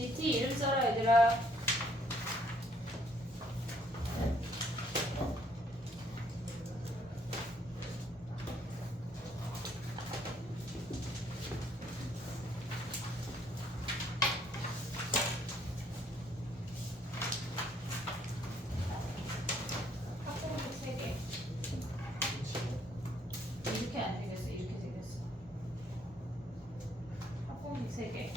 GT 이름 써라 얘들아. 학공식 3개. 이렇게 안 생겼어. 이렇게 생겼어. 학공식 3개.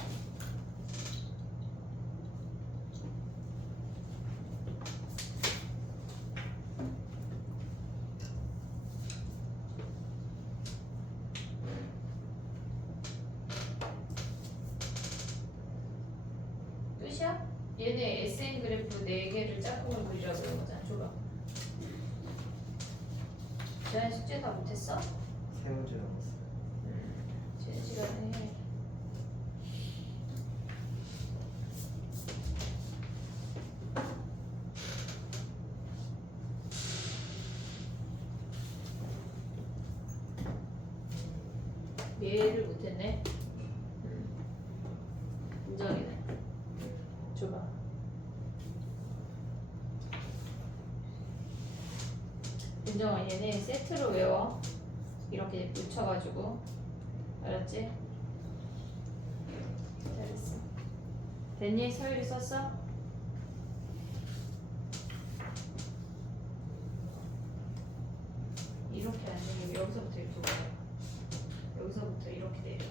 끝이야? 얘네 SN 그래프 4개를 짝꿍을 그리라고 그런 거잖아. 줘봐. 지난 숙제 다 못했어? 세 문제 남았어요. 쉬는 시간에 해. 얘를 못했네. 인정이네. 줘봐. 인정아, 얘네 세트로 외워. 이렇게 묻혀가지고. 알았지? 잘했어. 됐니? 서율이 썼어? 이렇게 안 되고 여기서부터 이렇게 올려. 여기서부터 이렇게 내려.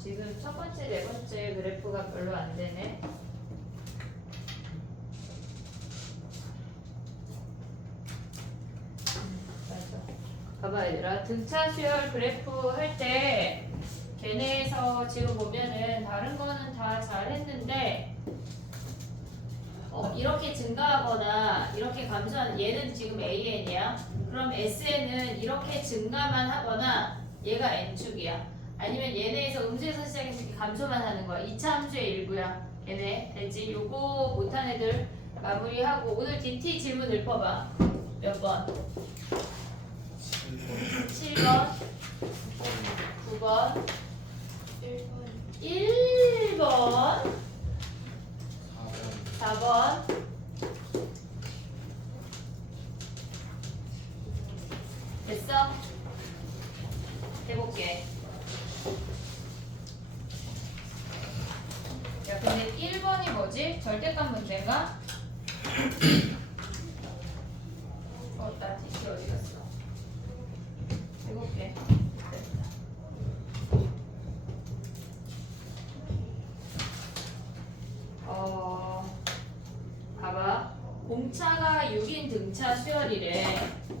지금 첫 번째, 네 번째 그래프가 별로 안 되네. 맞아. 봐봐 얘들아, 등차 수열 그래프 할 때 걔네에서 지금 보면은 다른 거는 다 잘했는데 이렇게 증가하거나 이렇게 감소하는, 얘는 지금 AN이야. 그럼 SN은 이렇게 증가만 하거나 얘가 N축이야. 아니면 얘네에서 음수에서 시작해서 이렇게 감소만 하는 거야. 2차 함수의 일부야. 얘네 됐지? 요거 못한 애들 마무리하고 오늘 DT 질문 읊어봐. 몇 번? 7번, 9번, 1번, 4번, 됐어? 해볼게. 야, 근데 1번이 뭐지? 절대값 문제인가? 나 DT 어디 갔어? 해볼게. 됐다. 봐봐. 공차가 6인 등차 수열이래.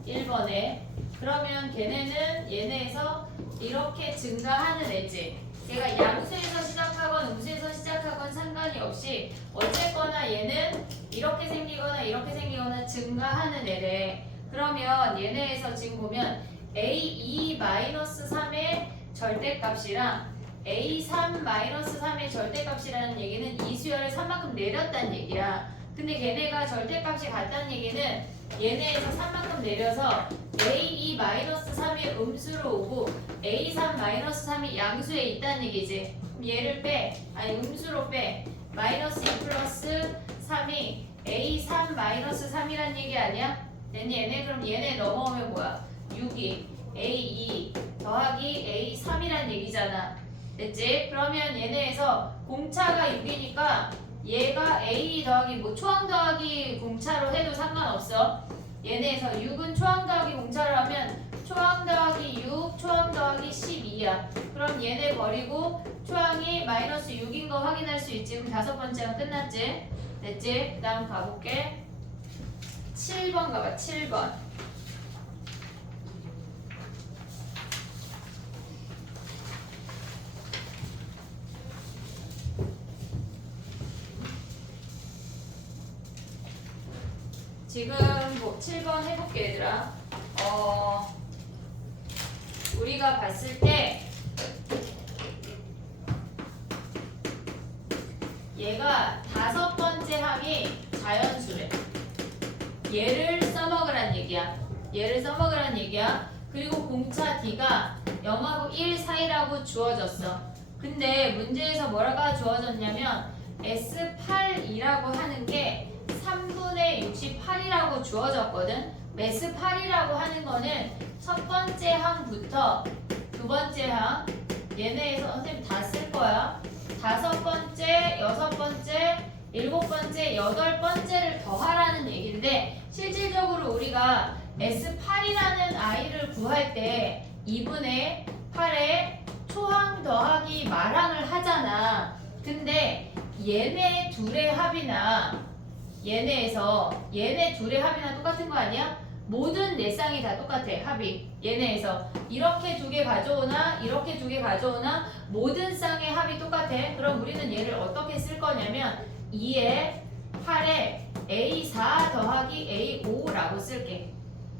1번에. 그러면 걔네는 얘네에서 이렇게 증가하는 애지. 얘가 양수에서 시작하건 음수에서 시작하건 상관이 없이 어쨌거나 얘는 이렇게 생기거나 증가하는 애래. 그러면 얘네에서 지금 보면 A2-3의 절대값이랑 A3-3의 절대값이라는 얘기는 이 수열을 3만큼 내렸다는 얘기야. 근데 걔네가 절대값이 같다는 얘기는 얘네에서 3만큼 내려서 A2-3이 음수로 오고 A3-3이 양수에 있다는 얘기지. 그럼 얘를 빼, 아니 음수로 빼. 마이너스 2 플러스 3이 A3-3이란 얘기 아니야? 됐니 얘네? 그럼 얘네 넘어오면 뭐야? 6이 A2 더하기 A3이란 얘기잖아. 됐지? 그러면 얘네에서 공차가 6이니까 얘가 A 더하기 뭐 초항 더하기 공차로 해도 상관없어. 얘네에서 6은 초항 더하기 공차로 하면 초항 더하기 6, 초항 더하기 12야. 그럼 얘네 버리고 초항이 마이너스 6인 거 확인할 수 있지. 그럼 다섯 번째가 끝났지? 됐지? 그 다음 가볼게. 7번 가봐. 7번. 지금 뭐 7번 해볼게 얘들아. 우리가 봤을 때 얘가 다섯 번째 항이 자연수래. 얘를 써먹으란 얘기야. 얘를 써먹으란 얘기야. 그리고 공차 D가 0하고 1 사이라고 주어졌어. 근데 문제에서 뭐라고 주어졌냐면 S8이라고 하는 게 3분의 68이라고 주어졌거든. S8이라고 하는 거는 첫 번째 항부터 두 번째 항, 얘네에서 선생님 다 쓸 거야. 다섯 번째, 여섯 번째, 일곱 번째, 여덟 번째를 더하라는 얘기인데, 실질적으로 우리가 S8이라는 아이를 구할 때 2분의 8에 초항 더하기 말항을 하잖아. 근데 얘네 둘의 합이나 얘네에서 얘네 둘의 합이나 똑같은 거 아니야? 모든 네 쌍이 다 똑같아. 합이 얘네에서 이렇게 두 개 가져오나 이렇게 두 개 가져오나 모든 쌍의 합이 똑같아. 그럼 우리는 얘를 어떻게 쓸 거냐면 2에 8에 A4 더하기 A5라고 쓸게.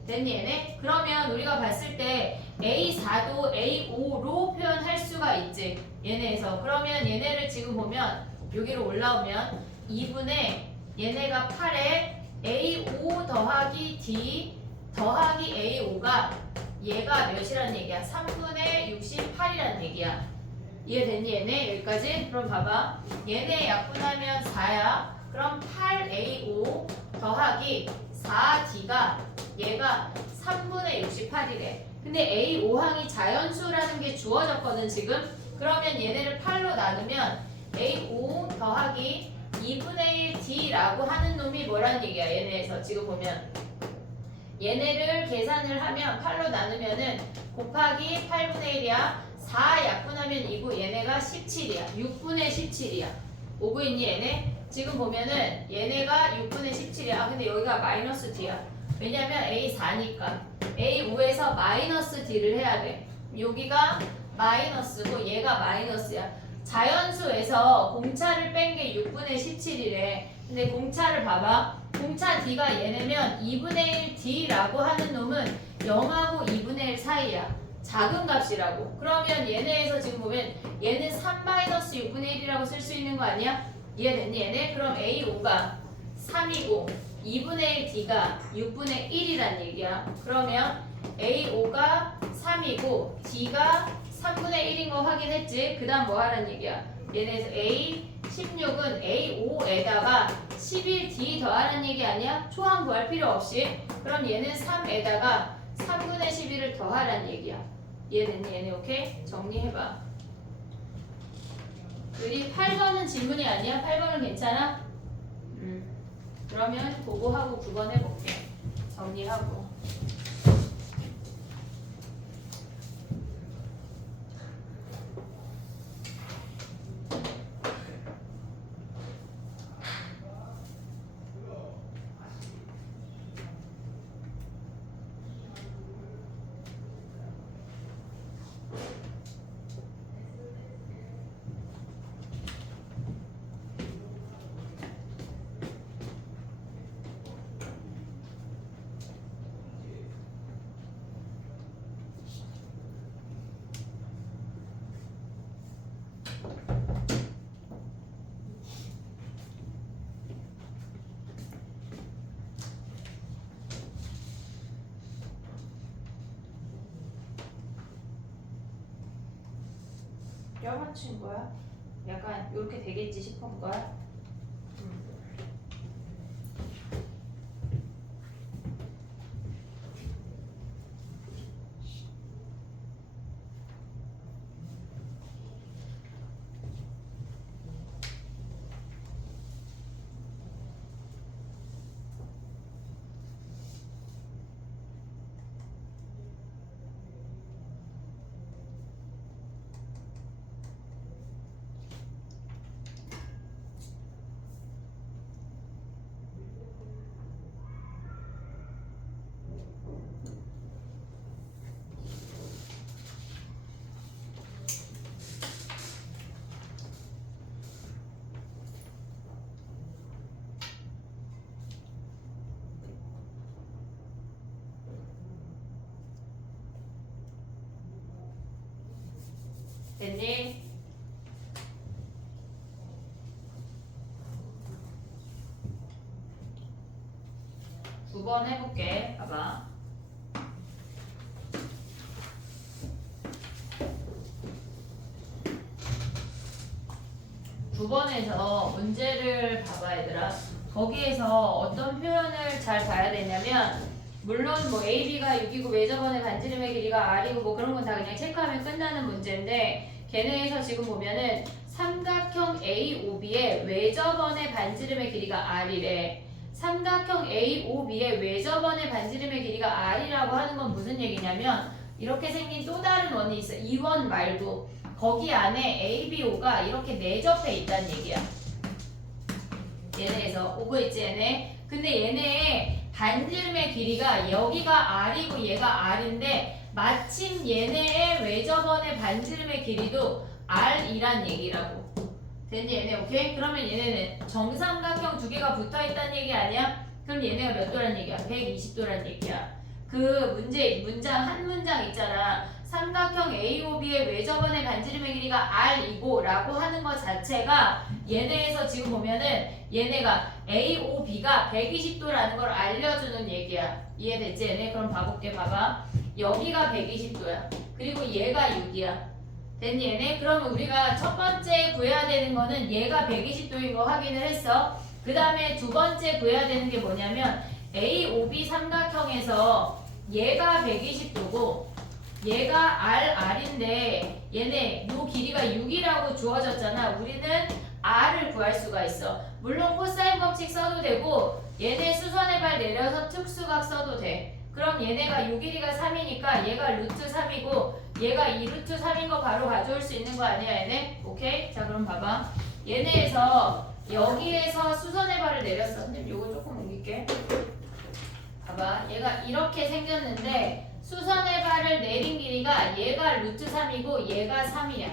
됐니 얘네? 그러면 우리가 봤을 때 A4도 A5로 표현할 수가 있지. 얘네에서. 그러면 얘네를 지금 보면 여기로 올라오면 2분의 얘네가 8에 A5 더하기 D 더하기 A5가 얘가 몇이란 얘기야? 3분의 68이란 얘기야. 이해됐니 얘네? 여기까지? 그럼 봐봐. 얘네 약분하면 4야. 그럼 8A5 더하기 4D가 얘가 3분의 68이래. 근데 A5항이 자연수라는 게 주어졌거든 지금. 그러면 얘네를 8로 나누면 A5 더하기 2분의 1 D라고 하는 놈이 뭐란 얘기야. 얘네에서 지금 보면 얘네를 계산을 하면 8로 나누면은 곱하기 8분의 1이야. 4 약분하면 2고 얘네가 17이야. 6분의 17이야. 오고 있니 얘네? 지금 보면은 얘네가 6분의 17이야. 아, 근데 여기가 마이너스 D야. 왜냐면 A4니까 A5에서 마이너스 D를 해야 돼. 여기가 마이너스고 얘가 마이너스야. 자연수에서 공차를 뺀 게 6분의 17이래. 근데 공차를 봐봐. 공차 D가 얘네면 2분의 1 D라고 하는 놈은 0하고 2분의 1 사이야. 작은 값이라고. 그러면 얘네에서 지금 보면 얘는 3-6분의 1이라고 쓸 수 있는 거 아니야? 이해됐니 얘네? 그럼 A5가 3이고 2분의 1 D가 6분의 1이란 얘기야. 그러면 A5가 3이고 D가 3분의 1인 거 확인했지? 그 다음 뭐 하란 얘기야? 얘네에서 A16은 A5에다가 11D 더하라는 얘기 아니야? 초항 구할 필요 없이. 그럼 얘는 3에다가 3분의 11을 더하라는 얘기야. 이해됐니 얘네? 오케이? 정리해봐. 우리 8번은 질문이 아니야? 8번은 괜찮아? 그러면 그거 하고 9번 해볼게. 정리하고. 뼈 맞춘 거야? 약간 이렇게 되겠지 싶은 거야? 됐니? 두 번 해볼게. 봐봐. 9번에서 문제를 봐봐 얘들아. 거기에서 어떤 표현을 잘 봐야 되냐면 물론 뭐 AB가 6이고 외접원의 반지름의 길이가 R이고 뭐 그런 건 다 그냥 체크하면 끝나는 문제인데 걔네에서 지금 보면은 삼각형 AOB의 외접원의 반지름의 길이가 R이래. 삼각형 AOB의 외접원의 반지름의 길이가 R이라고 하는 건 무슨 얘기냐면 이렇게 생긴 또 다른 원이 있어. 이 원 말고 거기 안에 ABO가 이렇게 내접해 있다는 얘기야. 얘네에서 오고 있지 얘네. 근데 얘네의 반지름의 길이가 여기가 R이고 얘가 R인데 마침 얘네의 외접원의 반지름의 길이도 R이란 얘기라고. 됐니 얘네? 오케이? 그러면 얘네는 정삼각형 두 개가 붙어있다는 얘기 아니야? 그럼 얘네가 몇 도란 얘기야? 120도란 얘기야. 그 문장 한 문장 있잖아. 삼각형 AOB의 외접원의 반지름의 길이가 R이고 라고 하는 것 자체가 얘네에서 지금 보면은 얘네가 AOB가 120도라는 걸 알려주는 얘기야. 이해됐지 얘네? 그럼 봐볼게. 봐봐. 여기가 120도야. 그리고 얘가 6이야. 됐니 얘네? 그러면 우리가 첫 번째 구해야 되는 거는 얘가 120도인 거 확인을 했어. 그 다음에 두 번째 구해야 되는 게 뭐냐면 AOB 삼각형에서 얘가 120도고 얘가 R인데 얘네 요 길이가 6이라고 주어졌잖아. 우리는 R을 구할 수가 있어. 물론 코사인 법칙 써도 되고 얘네 수선의 발 내려서 특수각 써도 돼. 그럼 얘네가 요 길이가 3이니까 얘가 루트 3이고 얘가 2루트 3인 거 바로 가져올 수 있는 거 아니야 얘네? 오케이? 자 그럼 봐봐. 얘네에서 여기에서 수선의 발을 내렸어. 선생님 요거 조금 옮길게. 봐봐. 얘가 이렇게 생겼는데 수선의 발을 내린 길이가 얘가 루트 3이고 얘가 3이야.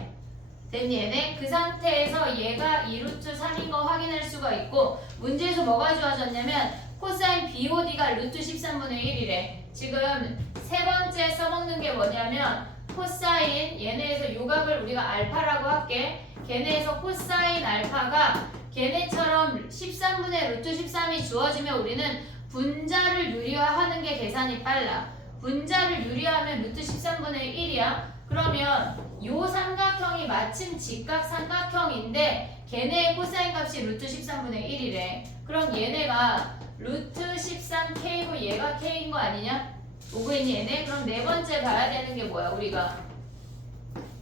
됐니 얘네? 그 상태에서 얘가 2루트 3인 거 확인할 수가 있고 문제에서 뭐가 주어졌냐면 코사인 BOD가 루트 13분의 1이래. 지금 세 번째 써먹는 게 뭐냐면 코사인 얘네에서 요각을 우리가 알파라고 할게. 걔네에서 코사인 알파가 걔네처럼 13분의 루트 13이 주어지면 우리는 분자를 유리화하는 게 계산이 빨라. 분자를 유리화하면 루트 13분의 1이야. 그러면 요 삼각형이 마침 직각 삼각형인데 걔네의 코사인 값이 루트 13분의 1이래. 그럼 얘네가 루트 13K고 얘가 K인 거 아니냐? 오고 있니 얘네? 그럼 네 번째 봐야 되는 게 뭐야 우리가?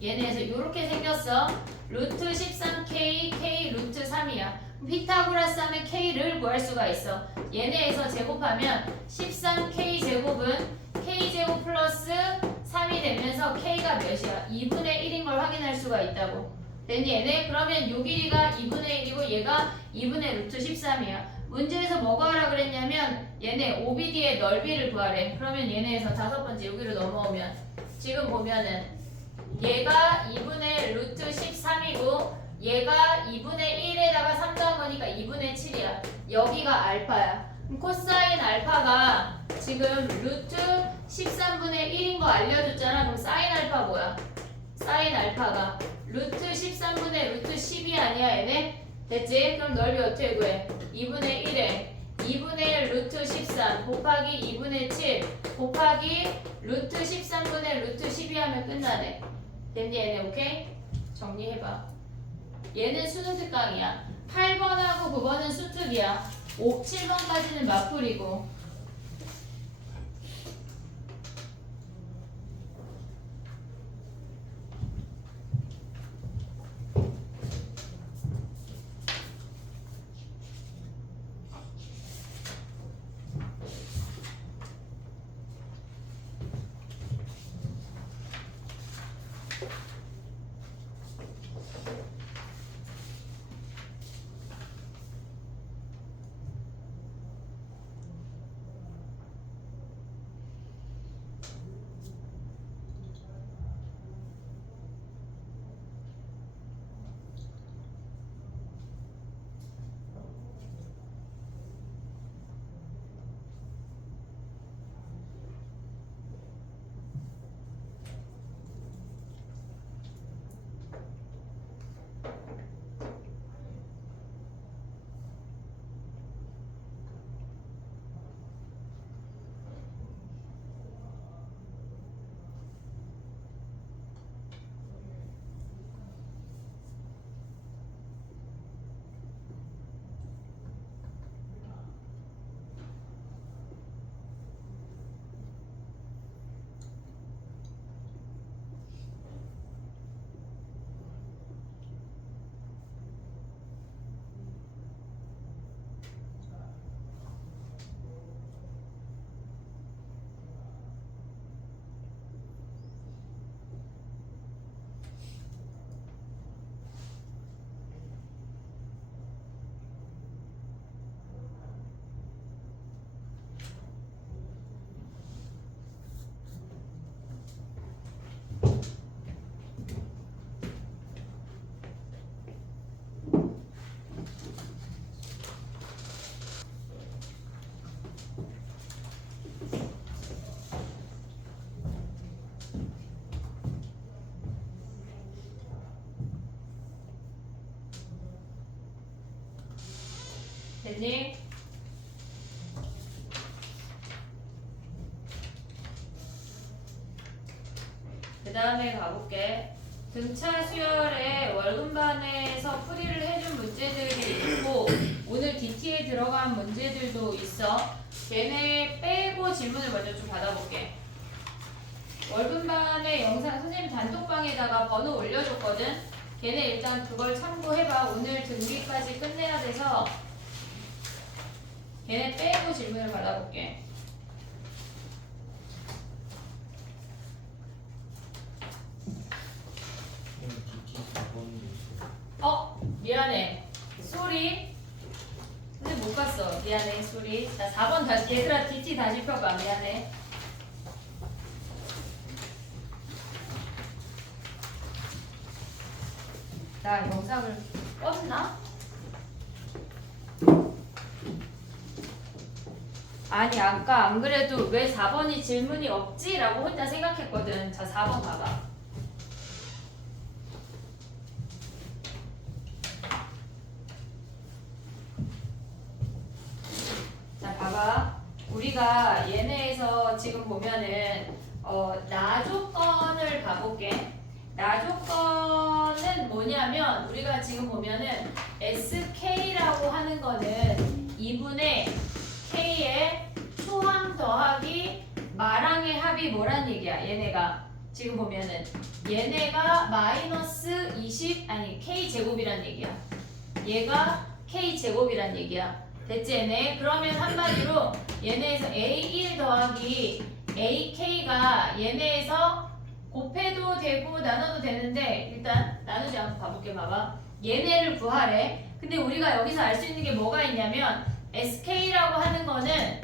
얘네에서 요렇게 생겼어. 루트 13K, K 루트 3이야. 피타고라스 하면 K를 구할 수가 있어. 얘네에서 제곱하면 13K 제곱은 K 제곱 플러스 3이 되면서 K가 몇이야? 2분의 1인 걸 확인할 수가 있다고. 됐니 얘네? 그러면 요 길이가 2분의 1이고 얘가 2분의 루트 13이야. 문제에서 뭐가 하라 그랬냐면 얘네 OBD의 넓이를 구하래. 그러면 얘네에서 다섯 번째 여기로 넘어오면 지금 보면은 얘가 2분의 루트 13이고 얘가 2분의 1에다가 3 더한 거니까 2분의 7이야. 여기가 알파야. 그럼 코사인 알파가 지금 루트 13분의 1인 거 알려줬잖아. 그럼 사인 알파 뭐야? 사인 알파가 루트 13분의 루트 10이 아니야 얘네? 됐지? 그럼 넓이 어떻게 구해? 2분의 1에 2분의 1 루트 13 곱하기 2분의 7 곱하기 루트 13분의 루트 12 하면 끝나네. 됐니 얘네? 오케이? 정리해봐. 얘는 수능 특강이야. 8번하고 9번은 수특이야. 7번까지는 맞풀이고. 됐니? 그 다음에 가볼게. 등차 수열의 월급반에서 풀이를 해준 문제들이 있고 오늘 DT에 들어간 문제들도 있어. 걔네 빼고 질문을 먼저 좀 받아볼게. 월급반의 영상 선생님 단톡방에다가 번호 올려줬거든. 걔네 일단 그걸 참고해봐. 오늘 등기까지 끝내야 돼서 걔네 빼고 질문을 받아볼게. 미안해. 소리. 근데 못 갔어. 미안해. 소리. 자, 4번 다시. 얘들아, DT 다시 펴봐. 미안해. 나 영상을 껐나? 아니, 아까 안 그래도 왜 4번이 질문이 없지? 라고 혼자 생각했거든. 자, 4번 봐봐. 봐봐. 우리가 얘네에서 지금 보면은 나 조건을 봐볼게. 나 조건은 뭐냐면 우리가 지금 보면은 SK라고 하는 거는 2분의 K의 초항 더하기 마랑의 합이 뭐란 얘기야. 얘네가 지금 보면은 얘네가 마이너스 20 아니 K제곱이란 얘기야. 얘가 K제곱이란 얘기야. 됐지 얘네? 그러면 한마디로 얘네에서 A1 더하기 AK가 얘네에서 곱해도 되고 나눠도 되는데 일단 나누지 않고 가볼게. 봐봐. 얘네를 구하래. 근데 우리가 여기서 알 수 있는 게 뭐가 있냐면 SK라고 하는 거는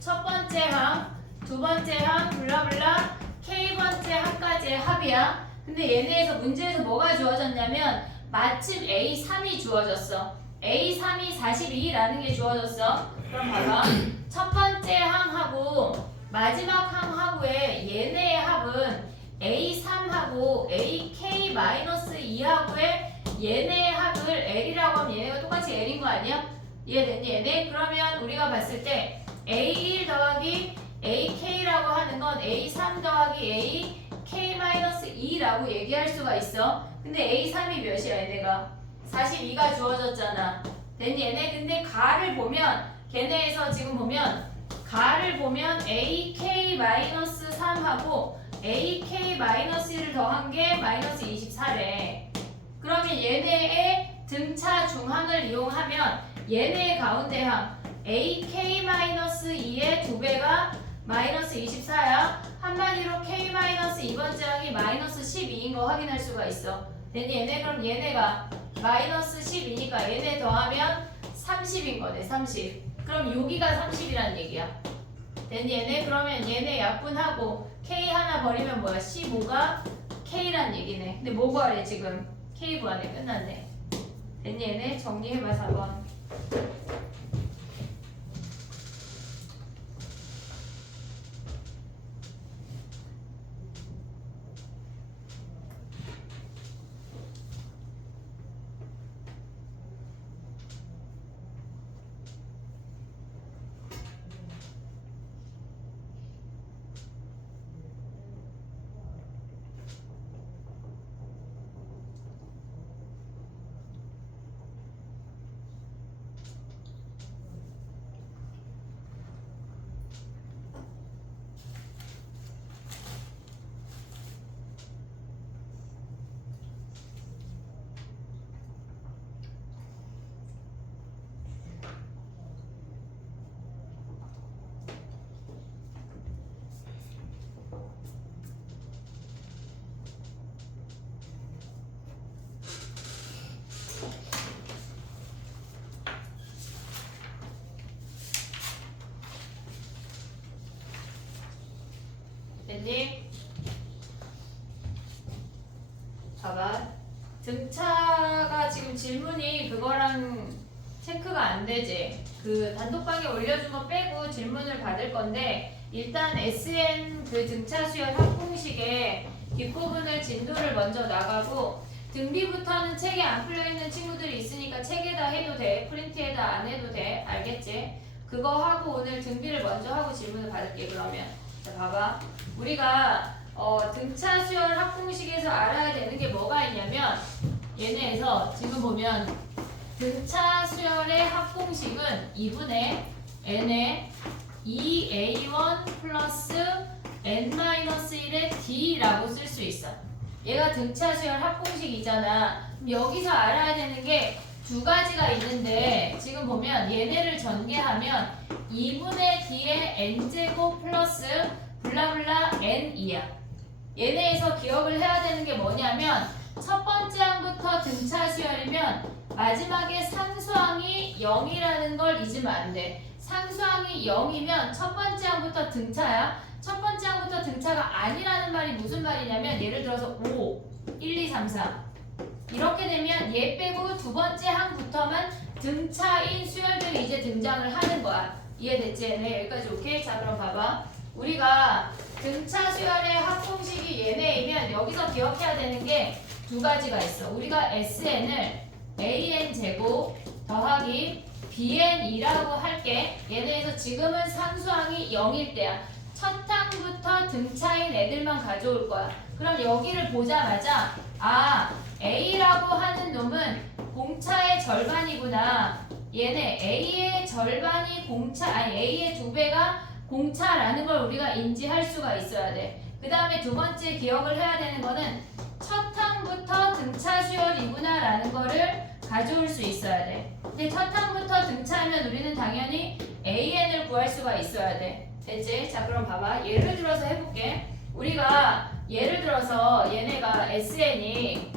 첫 번째 항, 두 번째 항, 블라블라 K번째 항까지의 합이야. 근데 얘네에서 문제에서 뭐가 주어졌냐면 마침 A3이 주어졌어. A3이 42라는 게 주어졌어. 그럼 봐봐. 첫 번째 항하고 마지막 항하고의 얘네의 합은 A3하고 AK-2하고의 얘네의 합을 L이라고 하면 얘네가 똑같이 L인 거 아니야? 이해됐니 얘네? 그러면 우리가 봤을 때 A1 더하기 AK라고 하는 건 A3 더하기 AK-2라고 얘기할 수가 있어. 근데 A3이 몇이야 얘네가? 42가 주어졌잖아. 됐니 얘네? 근데 가를 보면 걔네에서 지금 보면 가를 보면 AK-3하고 AK-1을 더한 게 마이너스 24래. 그러면 얘네의 등차 중항을 이용하면 얘네의 가운데 항 AK-2의 2배가 마이너스 24야. 한마디로 K-2번째 항이 마이너스 12인 거 확인할 수가 있어. 됐니 얘네? 그럼 얘네가 마이너스 12니까 얘네 더하면 30인 거네. 30. 그럼 여기가 30이란 얘기야. 됐니 얘네? 그러면 얘네 약분하고 K 하나 버리면 뭐야? 15가 K란 얘기네. 근데 뭐 구하래 지금? K 구하네. 끝났네. 됐니 얘네? 정리해봐 4번. 됐니? 봐봐. 등차가 지금 질문이 그거랑 체크가 안 되지. 그 단톡방에 올려준 거 빼고 질문을 받을 건데 일단 SN 그 등차 수열 합공식의 뒷부분을 진도를 먼저 나가고 등비부터는 책에 안 풀려있는 친구들이 있으니까 책에다 해도 돼. 프린트에다 안 해도 돼. 알겠지? 그거 하고 오늘 등비를 먼저 하고 질문을 받을게. 그러면 자 봐봐. 우리가 등차 수열 합공식에서 알아야 되는 게 뭐가 있냐면 얘네에서 지금 보면 등차 수열의 합공식은 2분의 n의 2a1 플러스 n-1의 d라고 쓸 수 있어. 얘가 등차 수열 합공식이잖아. 그럼 여기서 알아야 되는 게 두 가지가 있는데 지금 보면 얘네를 전개하면 2분의 d의 n제곱 플러스 블라블라 n이야. 얘네에서 기억을 해야 되는 게 뭐냐면 첫 번째 항부터 등차 수열이면 마지막에 상수항이 0이라는 걸 잊으면 안 돼. 상수항이 0이면 첫 번째 항부터 등차야. 첫 번째 항부터 등차가 아니라는 말이 무슨 말이냐면 예를 들어서 5, 1, 2, 3, 4 이렇게 되면 얘 빼고 두 번째 항부터만 등차인 수열들이 이제 등장을 하는 거야. 이해됐지? 네, 여기까지 오케이? 자 그럼 봐봐. 우리가 등차 수열의 합공식이 얘네이면 여기서 기억해야 되는 게 두 가지가 있어. 우리가 SN을 AN 제곱 더하기 BN이라고 할게. 얘네에서 지금은 상수항이 0일 때야. 첫 항부터 등차인 애들만 가져올 거야. 그럼 여기를 보자마자 A라고 하는 놈은 공차의 절반이구나. 얘네 A의 절반이 A의 2배가 공차라는 걸 우리가 인지할 수가 있어야 돼. 그 다음에 두 번째 기억을 해야 되는 거는 첫 항부터 등차 수열이구나 라는 거를 가져올 수 있어야 돼. 근데 첫 항부터 등차하면 우리는 당연히 AN을 구할 수가 있어야 돼. 됐지? 자 그럼 봐봐. 예를 들어서 해볼게. 우리가 예를 들어서 얘네가 SN이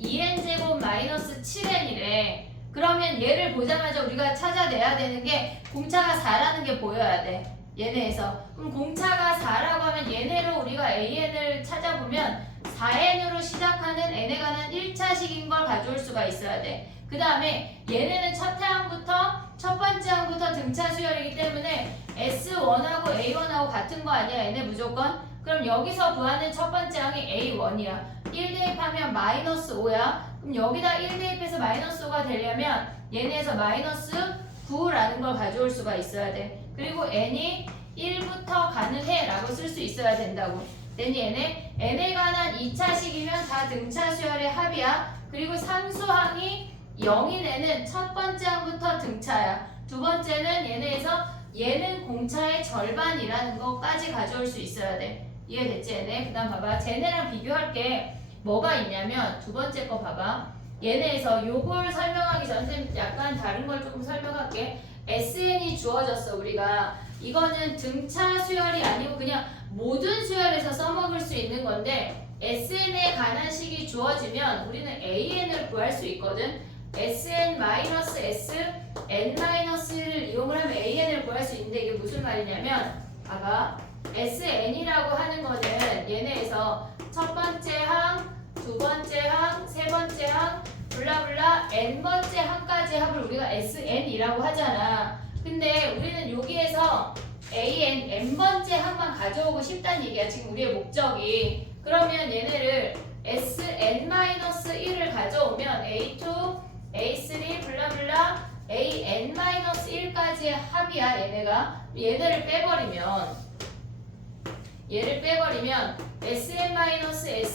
2n제곱 마이너스 7n이래. 그러면 얘를 보자마자 우리가 찾아내야 되는 게 공차가 4라는 게 보여야 돼. 얘네에서. 그럼 공차가 4라고 하면 얘네로 우리가 AN을 찾아보면 4n으로 시작하는 n에 관한 1차식인 걸 가져올 수가 있어야 돼. 그 다음에 얘네는 첫 번째 항부터 등차 수열이기 때문에 S1하고 A1하고 같은 거 아니야? 얘네 무조건? 그럼 여기서 구하는 첫 번째 항이 A1이야. 1 대입하면 마이너스 5야. 그럼 여기다 1 대입해서 마이너스 5가 되려면 얘네에서 마이너스 9라는 걸 가져올 수가 있어야 돼. 그리고 n이 1부터 가능해 라고 쓸 수 있어야 된다고. 얘네 n에 관한 2차식이면 다 등차 수열의 합이야. 그리고 상수항이 0인 애는 첫 번째 항부터 등차야. 두 번째는 얘네에서 얘는 공차의 절반이라는 것까지 가져올 수 있어야 돼. 이해됐지 얘네? 그 다음 봐봐. 쟤네랑 비교할 게 뭐가 있냐면 두 번째 거 봐봐. 얘네에서 요걸 설명하기 전에 약간 다른 걸 조금 설명할게. SN이 주어졌어. 우리가 이거는 등차 수열이 아니고 그냥 모든 수열에서 써먹을 수 있는 건데 SN에 관한 식이 주어지면 우리는 AN을 구할 수 있거든. SN-S, N-를 이용을 하면 AN을 구할 수 있는데 이게 무슨 말이냐면 봐봐. SN이라고 하는 거는 얘네에서 첫 번째 항, 두 번째 항, 세 번째 항, 블라블라 n번째 항까지 합을 우리가 SN이라고 하잖아. 근데 우리는 여기에서 AN, n번째 항만 가져오고 싶다는 얘기야. 지금 우리의 목적이. 그러면 얘네를 SN-1을 가져오면 A2, A3, 블라블라 AN-1까지의 합이야. 얘네가. 얘네를 빼버리면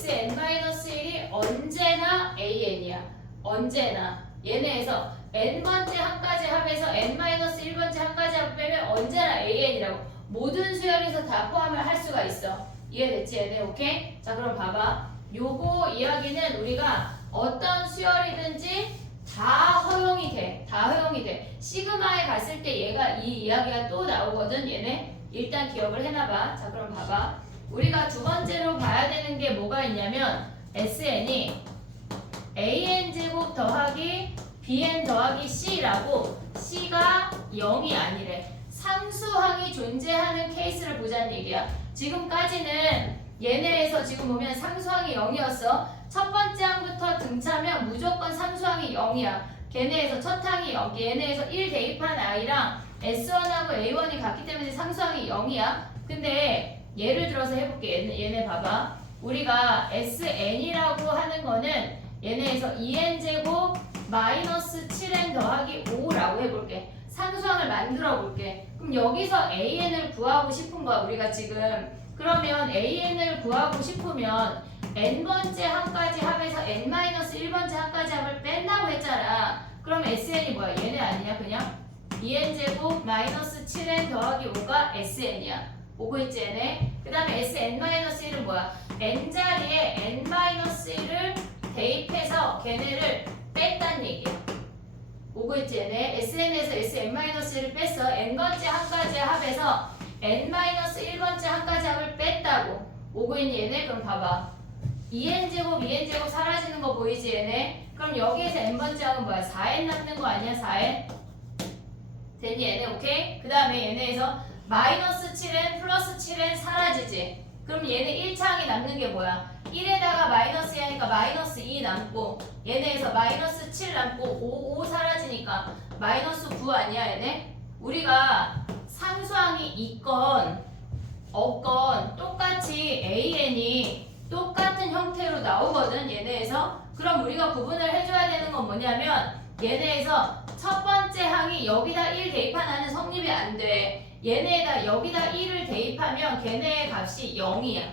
SN-SN-1이 언제나 AN이야. 언제나. 얘네에서 n번째 항까지 합해서 n-1번째 항까지 합 빼면 언제나 AN이라고. 모든 수열에서 다 포함을 할 수가 있어. 이해됐지 얘네? 오케이? 자 그럼 봐봐. 요거 이야기는 우리가 어떤 수열이든지 다 허용이 돼. 다 허용이 돼. 시그마에 갔을 때 얘가 이 이야기가 또 나오거든. 얘네 일단 기억을 해놔봐. 자 그럼 봐봐. 우리가 두 번째로 봐야 되는 게 뭐가 있냐면 SN이 AN제곱 더하기 BN 더하기 C라고 C가 0이 아니래. 상수항이 존재하는 케이스를 보자는 얘기야. 지금까지는 얘네에서 지금 보면 상수항이 0이었어. 첫 번째 항부터 등차면 무조건 상수항이 0이야. 걔네에서 첫 항이 0, 얘네에서 1 대입한 I랑 S1하고 A1이 같기 때문에 상수항이 0이야. 근데 예를 들어서 해볼게. 얘네 봐봐. 우리가 SN이라고 하는 거는 얘네에서 2n제곱 마이너스 7n 더하기 5라고 해볼게. 상수항을 만들어 볼게. 그럼 여기서 AN을 구하고 싶은 거야, 우리가 지금. 그러면 AN을 구하고 싶으면 n번째 항까지 합에서 n-1번째 항까지 합을 뺀다고 했잖아. 그럼 SN이 뭐야? 얘네 아니야, 그냥? 2n제곱 마이너스 7n 더하기 5가 SN이야. 오고 있지, 얘네? 그 다음에 SN-1은 뭐야? n자리에 n-1을 대입해서 걔네를 뺐단 얘기야. 오고 있지, 얘네? SN에서 SN-1를 뺐어. n번째 항까지 합에서 n-1번째 항까지 합을 뺐다고. 오고 있니, 얘네? 그럼 봐봐. 2n제곱 사라지는 거 보이지, 얘네? 그럼 여기에서 n번째 항은 뭐야? 4n 남는 거 아니야, 4n? 됐니, 얘네? 오케이? 그 다음에 얘네에서 마이너스 7n 플러스 7n 사라지지. 그럼 얘네 1차항이 남는 게 뭐야? 1에다가 마이너스 2 하니까 마이너스 2 남고, 얘네에서 마이너스 7 남고 5 사라지니까 마이너스 9 아니야, 얘네? 우리가 상수항이 있건 없건 똑같이 AN이 똑같은 형태로 나오거든, 얘네에서. 그럼 우리가 구분을 해줘야 되는 건 뭐냐면 얘네에서 첫 번째 항이 여기다 1 대입하는 성립이 안 돼. 얘네에다 여기다 1을 대입하면 걔네의 값이 0이야.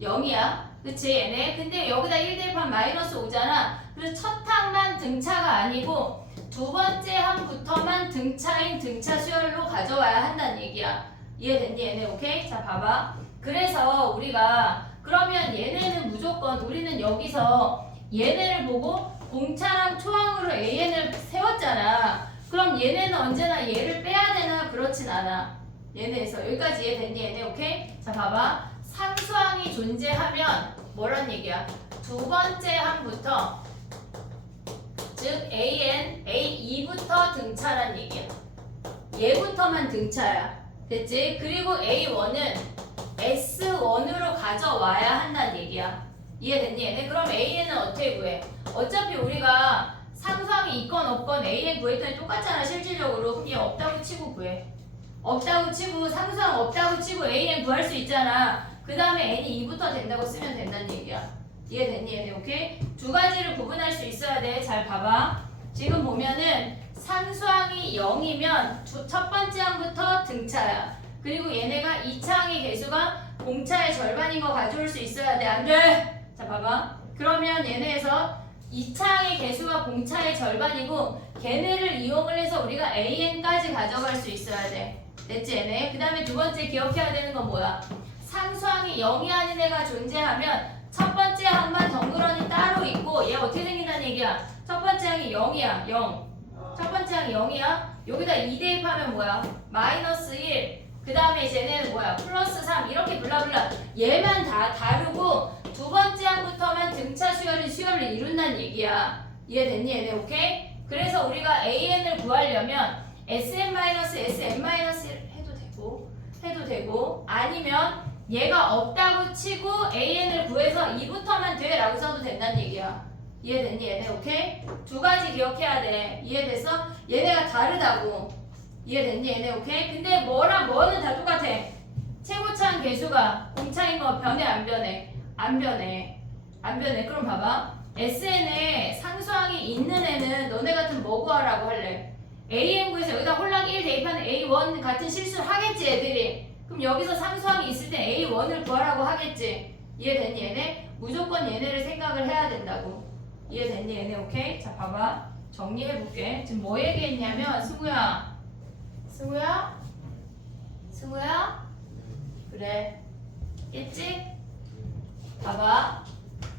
0이야. 그치, 얘네? 근데 여기다 1 대입하면 마이너스 5잖아. 그래서 첫 항만 등차가 아니고 두 번째 항부터만 등차인 등차 수열로 가져와야 한다는 얘기야. 이해됐니, 얘네? 오케이? 자, 봐봐. 그래서 우리가 그러면 얘네는 무조건 우리는 여기서 얘네를 보고 공차랑 초항으로 AN을 세웠잖아. 그럼 얘네는 언제나 얘를 빼야 되나? 그렇진 않아. 얘네에서 여기까지 이해됐니, 얘네? 오케이? 자, 봐봐. 상수항이 존재하면 뭐란 얘기야? 두 번째 항부터, 즉 AN, A2부터 등차란 얘기야. 얘부터만 등차야. 됐지? 그리고 A1은 S1으로 가져와야 한다는 얘기야. 이해됐니, 얘네? 그럼 AN은 어떻게 구해? 어차피 우리가 상수항이 있건 없건 AN 구했더니 똑같잖아, 실질적으로. 그럼 얘 없다고 치고 구해. 없다고 치고, 상수항 없다고 치고 AN 구할 수 있잖아. 그 다음에 n이 2부터 된다고 쓰면 된다는 얘기야. 이해됐니, 얘네? 오케이? 두 가지를 구분할 수 있어야 돼. 잘 봐봐. 지금 보면은 상수항이 0이면 첫 번째 항부터 등차야. 그리고 얘네가 2차 항의 개수가 공차의 절반인 거 가져올 수 있어야 돼. 안 돼! 자, 봐봐. 그러면 얘네에서 2차 항의 개수가 공차의 절반이고 걔네를 이용을 해서 우리가 AN까지 가져갈 수 있어야 돼. 됐지, 얘네? 그 다음에 두 번째 기억해야 되는 건 뭐야? 상수항이 0이 아닌 애가 존재하면 첫 번째 항만 덩그러니 따로 있고 얘 어떻게 생긴다는 얘기야? 첫 번째 항이 0이야. 0. 첫 번째 항이 0이야. 여기다 2 대입하면 뭐야? 마이너스 1. 그 다음에 쟤네는 뭐야? 플러스 3. 이렇게 블라블라. 얘만 다 다르고 두 번째 항부터만 등차 수열을 이룬다는 얘기야. 이해됐니, 얘네? 오케이? 그래서 우리가 AN을 구하려면 SM-SM- 해도 되고 아니면 얘가 없다고 치고 AN을 구해서 2부터만 돼 라고 써도 된다는 얘기야. 이해됐니, 얘네? 오케이? 두 가지 기억해야 돼. 이해됐어? 얘네가 다르다고. 이해됐니, 얘네? 오케이? 근데 뭐랑 뭐는 다 똑같아. 최고차항 개수가 공차인 거 변해, 안 변해? 안 변해. 안 변해. 그럼 봐봐. SN에 상수항이 있는 애는 너네 같은 뭐 구하라고 할래? AN 구해서 여기다 홀랑 1 대입하는 A1 같은 실수를 하겠지, 애들이. 그럼 여기서 상수항이 있을 때 A1을 구하라고 하겠지. 이해됐니, 얘네? 무조건 얘네를 생각을 해야 된다고. 이해됐니, 얘네? 오케이? 자, 봐봐. 정리해볼게. 지금 뭐 얘기했냐면, 승우야. 그래. 있지? 봐봐.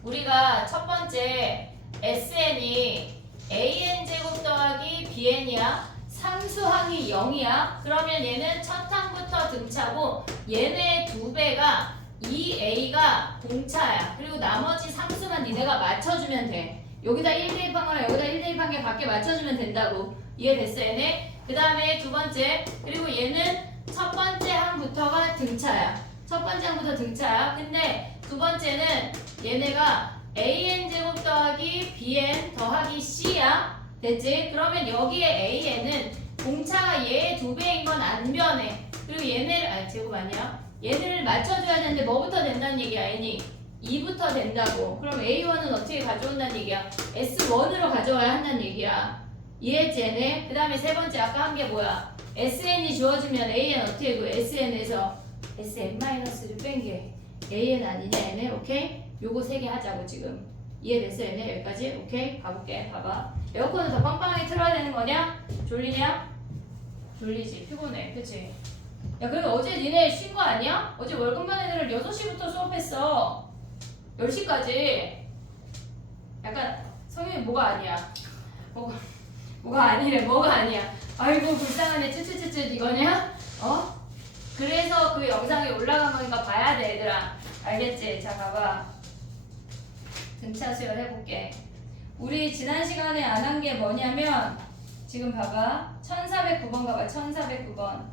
우리가 첫 번째 SN이 AN제곱 더하기 BN이야. 상수항이 0이야. 그러면 얘는 첫 항부터 등차고 얘네 2배가 2A가 공차야. 그리고 나머지 상수만 니네가 맞춰주면 돼. 여기다 1 대입한 거랑 여기다 1 대입한 게 밖에 맞춰주면 된다고. 이해됐어, 얘네? 그 다음에 두 번째. 그리고 얘는 첫 번째 항부터가 등차야. 첫 번째 항부터 등차야. 근데 두 번째는 얘네가 AN제곱 더하기 BN 더하기 C야. 됐지? 그러면 여기에 AN은 공차가 얘의 2배인 건 안 변해. 그리고 얘네를 제곱 아니야? 얘네를 맞춰줘야 되는데 뭐부터 된다는 얘기야, N이? 2부터 된다고. 그럼 A1은 어떻게 가져온다는 얘기야? S1으로 가져와야 한다는 얘기야. 이해했지 얘네? 그 다음에 세 번째 아까 한 게 뭐야? SN이 주어지면 AN 어떻게 구해? SN에서 SN-를 뺀 게 AN 아니냐 얘네? 오케이? 요거 세 개 하자고 지금. 이해됐어 얘네? 여기까지? 오케이? 가볼게. 봐봐. 에어컨을 더 빵빵하게 틀어야 되는 거냐? 졸리냐? 졸리지. 피곤해. 그치? 야 그래도 어제 니네 쉰 거 아니야? 어제 월급 받는 애들 6시부터 수업했어. 10시까지. 약간 성현이 뭐가 아니야? 뭐가 아니래. 뭐가 아니야? 아이고 불쌍하네. 쯔쯔쯔쯔 이거냐? 어? 그래서 그 영상이 올라간 거니까 봐야 돼 얘들아. 알겠지? 자 봐봐. 등차 수열 해볼게. 우리 지난 시간에 안 한 게 뭐냐면 지금 봐봐. 1409번 가봐. 1409번.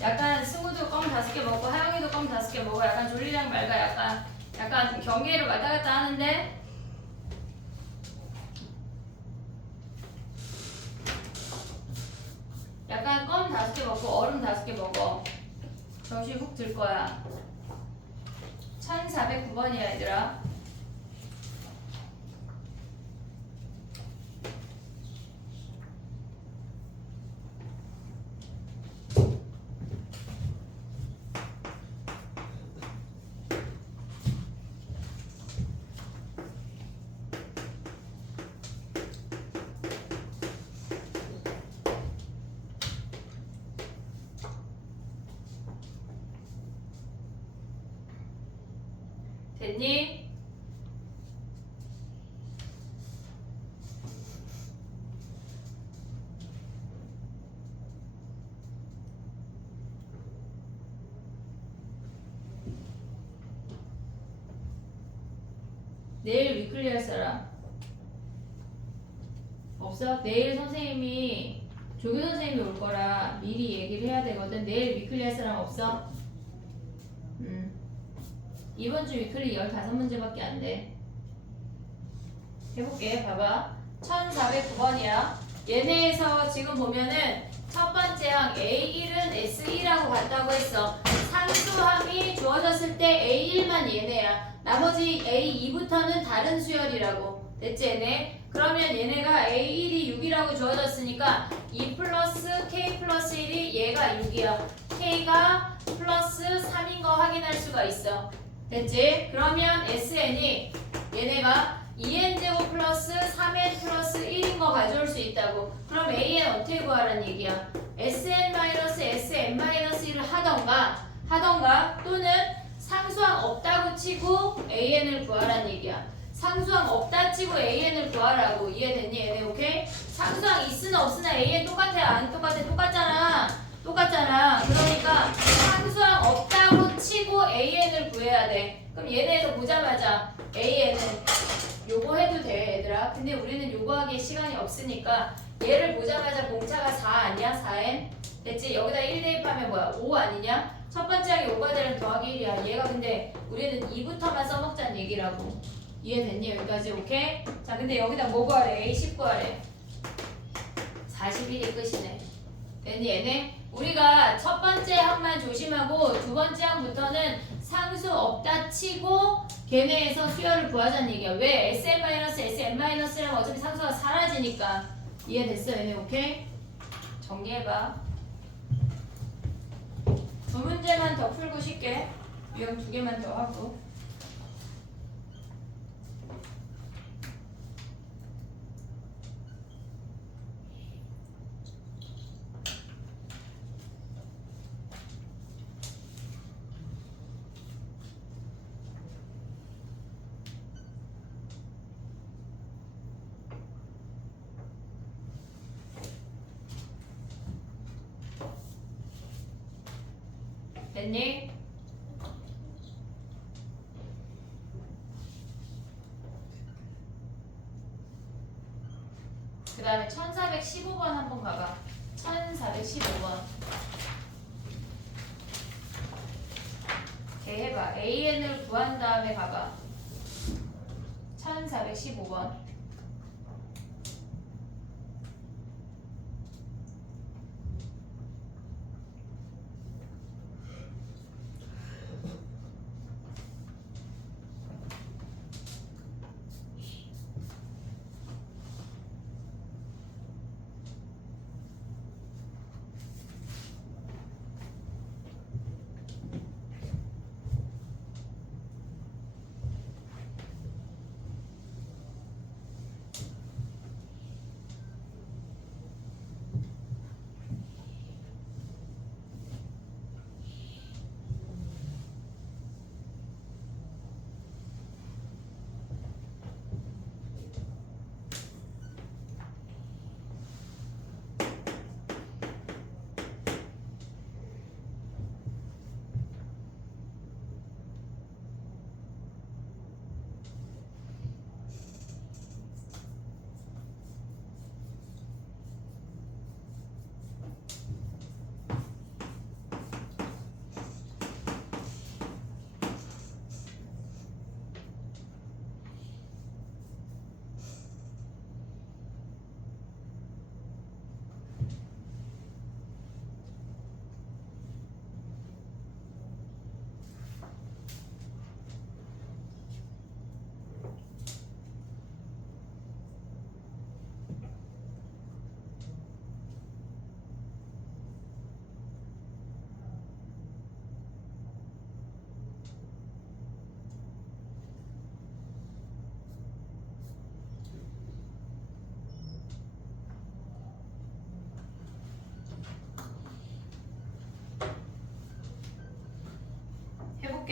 약간 승우도 껌 5개 먹고 하영이도 껌 5개 먹어. 약간 졸리랑 말가 약간 경계를 왔다 갔다 하는데 약간 껌 5개 먹고 얼음 5개 먹어. 정신 훅 들 거야. 1409번이야 얘들아. 됐니? 내일 위클리 할 사람 없어? 내일 선생님이 조교 선생님이 올 거라 미리 얘기를 해야 되거든. 내일 위클리 할 사람 없어? 이번 주 위클리 15문제밖에 안 돼. 해볼게. 봐봐. 1409번이야. 얘네에서 지금 보면은 첫 번째 항 A1은 S2라고 같다고 했어. 상수항이 주어졌을 때 A1만 얘네야. 나머지 A2부터는 다른 수열이라고. 됐지 얘네? 그러면 얘네가 A1이 6이라고 주어졌으니까 2 플러스 K 플러스 1이 얘가 6이야. K가 플러스 3인 거 확인할 수가 있어. 됐지? 그러면 SN이 얘네가 2n제곱 플러스 3n 플러스 1인 거 가져올 수 있다고. 그럼 AN 어떻게 구하라는 얘기야? SN-SN-1을 하던가 또는 상수항 없다고 치고 AN을 구하라는 얘기야. 상수항 없다 치고 AN을 구하라고. 이해됐니 얘네? 오케이? 상수항 있으나 없으나 AN 똑같아 안 똑같아? 똑같잖아. 그러니까 상수항 없다고 치고 AN을 구해야 돼. 그럼 얘네에서 보자마자 AN은 요거 해도 돼 얘들아. 근데 우리는 요거 하기에 시간이 없으니까 얘를 보자마자 공차가 4 아니야? 4n? 됐지? 여기다 1 대입하면 뭐야? 5 아니냐? 첫 번째 항이 5가 되면 더하기 1이야. 얘가 근데 우리는 2부터만 써먹자는 얘기라고. 이해됐니? 여기까지 오케이? 자 근데 여기다 뭐 구하래? A10 구하래. 41이 끝이네. 됐니 얘네? 우리가 첫 번째 항만 조심하고 두 번째 항부터는 상수 없다 치고 걔네에서 수열을 구하자는 얘기야. 왜? SN-SN-라면 어차피 상수가 사라지니까. 이해됐어 얘네? 오케이? 정리해봐. 두 문제만 더 풀고 쉽게. 유형 2개만 더 하고. 됐니? 그 다음에 1415번 한번 가봐. 1415번. 걔 해봐. AN을 구한 다음에 가봐. 1415번.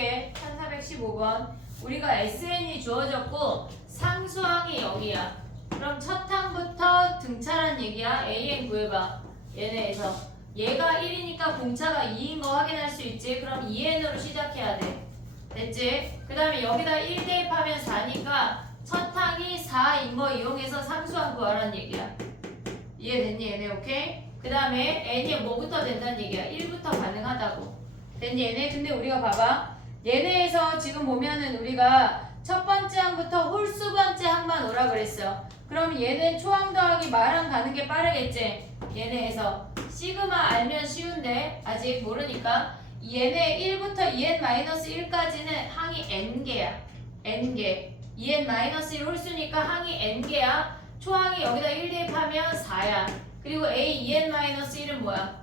해볼게. 1415번. 우리가 SN이 주어졌고 상수항이 0이야. 그럼 첫 항부터 등차란 얘기야. AN 구해봐. 얘네에서 얘가 1이니까 공차가 2인 거 확인할 수 있지. 그럼 2N으로 시작해야 돼. 됐지? 그 다음에 여기다 1 대입하면 4니까 첫 항이 4인 거 이용해서 상수항 구하라는 얘기야. 이해됐니 얘네? 오케이? 그 다음에 n이 뭐부터 된다는 얘기야? 1부터 가능하다고. 됐니 얘네? 근데 우리가 봐봐. 얘네에서 지금 보면은 우리가 첫 번째 항부터 홀수 번째 항만 오라 그랬어. 그럼 얘는 초항 더하기 말항 가는 게 빠르겠지? 얘네에서 시그마 알면 쉬운데 아직 모르니까 얘네 1부터 2n-1까지는 항이 n개야. n개. 2n-1 홀수니까 항이 n개야. 초항이 여기다 1 대입하면 4야. 그리고 a 2n-1은 뭐야?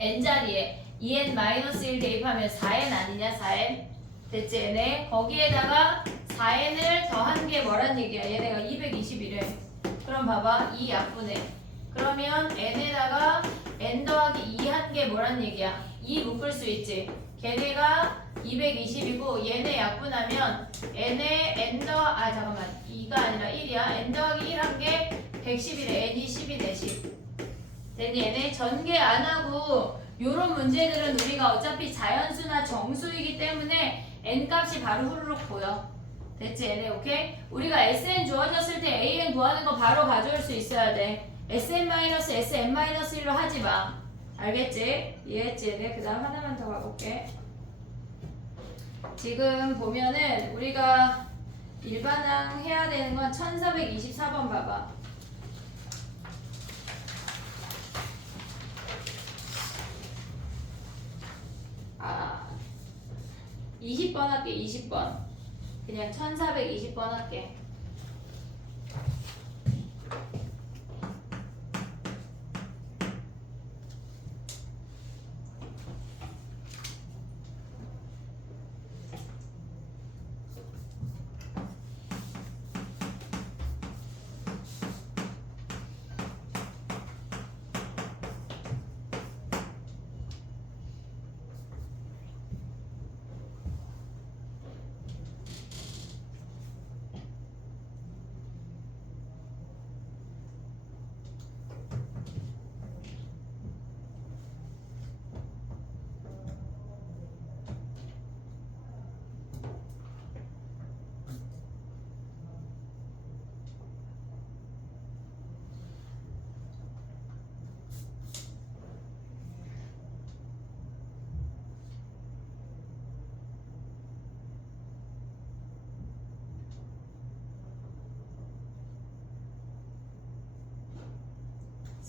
n자리에 2n-1 대입하면 4n 아니냐? 4n. 됐지 얘네? 거기에다가 4n을 더한 게 뭐란 얘기야? 얘네가 221에. 그럼 봐봐. 2 약분해. 그러면 n에다가 n 더하기 2 한 게 뭐란 얘기야? 2 묶을 수 있지. 걔네가 220이고 얘네 약분하면 n에 잠깐만 2가 아니라 1이야. n 더하기 1 한 게 110이래. n이 10이네 10. 됐니? 얘네 전개 안 하고 요런 문제들은 우리가 어차피 자연수나 정수이기 때문에 n 값이 바로 후루룩 보여. 됐지 얘네? 오케이? 우리가 sn 주어졌을 때 an 구하는 거 바로 가져올 수 있어야 돼. sn-sn-1로 하지 마. 알겠지? 이해했지 얘네? 그 다음 하나만 더 가볼게. 지금 보면은 우리가 일반항 해야 되는 건 1424번 봐봐. 아, 20번 할게. 20번. 그냥 1420번 할게.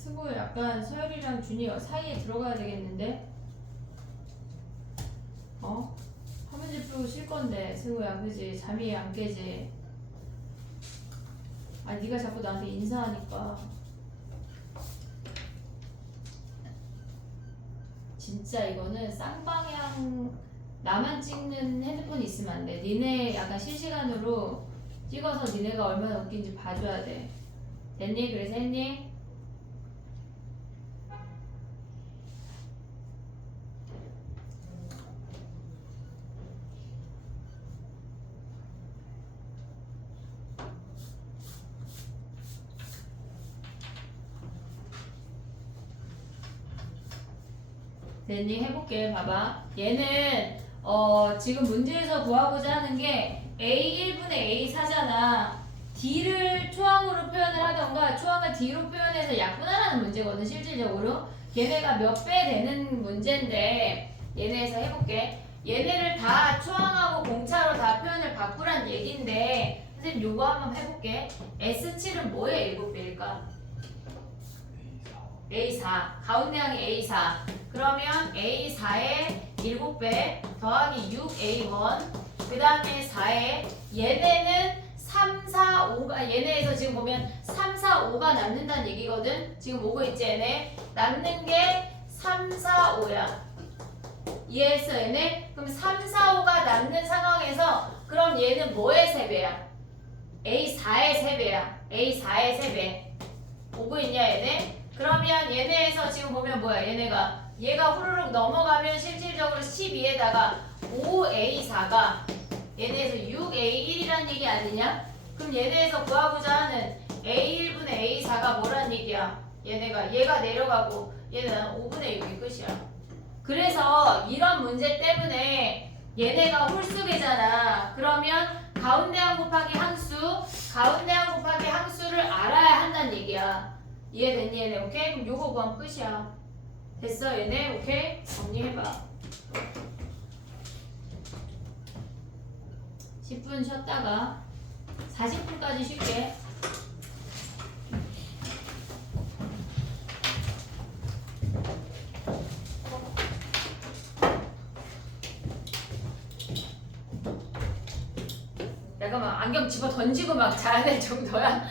승우 약간 서열이랑 준이 사이에 들어가야 되겠는데? 어? 한 문제 풀고 쉴 건데 승우야 그지? 잠이 안 깨지? 아 네가 자꾸 나한테 인사하니까 진짜 이거는 쌍방향 나만 찍는 핸드폰 있으면 안 돼. 니네 약간 실시간으로 찍어서 니네가 얼마나 웃긴지 봐줘야 돼. 됐니? 그래서 했니? 됐니? 해볼게. 봐봐. 얘는 지금 문제에서 구하고자 하는 게 A1분의 A4잖아. D를 초항으로 표현을 하던가 초항을 D로 표현해서 약분하라는 문제거든. 실질적으로. 얘네가 몇 배 되는 문제인데 얘네에서 해볼게. 얘네를 다 초항하고 공차로 다 표현을 바꾸란 얘기인데 선생님 요거 한번 해볼게. S7은 뭐의 7배일까? A4. 가운데 항이 A4. 그러면 A4의 7배 더하기 6A1 그 다음에 4에 얘네는 3, 4, 5가 얘네에서 지금 보면 3, 4, 5가 남는다는 얘기거든. 지금 오고 있지 얘네. 남는 게 3, 4, 5야. 이해했어 얘네? 그럼 3, 4, 5가 남는 상황에서 그럼 얘는 뭐의 3배야? A4의 3배야. A4의 3배. 오고 있냐 얘네? 그러면 얘네에서 지금 보면 뭐야? 얘가 후루룩 넘어가면 실질적으로 12에다가 5A4가 얘네에서 6A1이란 얘기 아니냐? 그럼 얘네에서 구하고자 하는 A1분의 A4가 뭐란 얘기야? 얘가 내려가고 얘는 5분의 6이 끝이야. 그래서 이런 문제 때문에 얘네가 홀수계잖아. 그러면 가운데항 곱하기 항수, 가운데항 곱하기 항수를 알아야 한다는 얘기야. 이해됐니 얘네? 오케이? 그럼 요거 구하면 끝이야. 됐어 얘네? 오케이? 정리해봐. 10분 쉬었다가 40분까지 쉴게. 잠깐만 안경 집어 던지고 막 자야 될 정도야.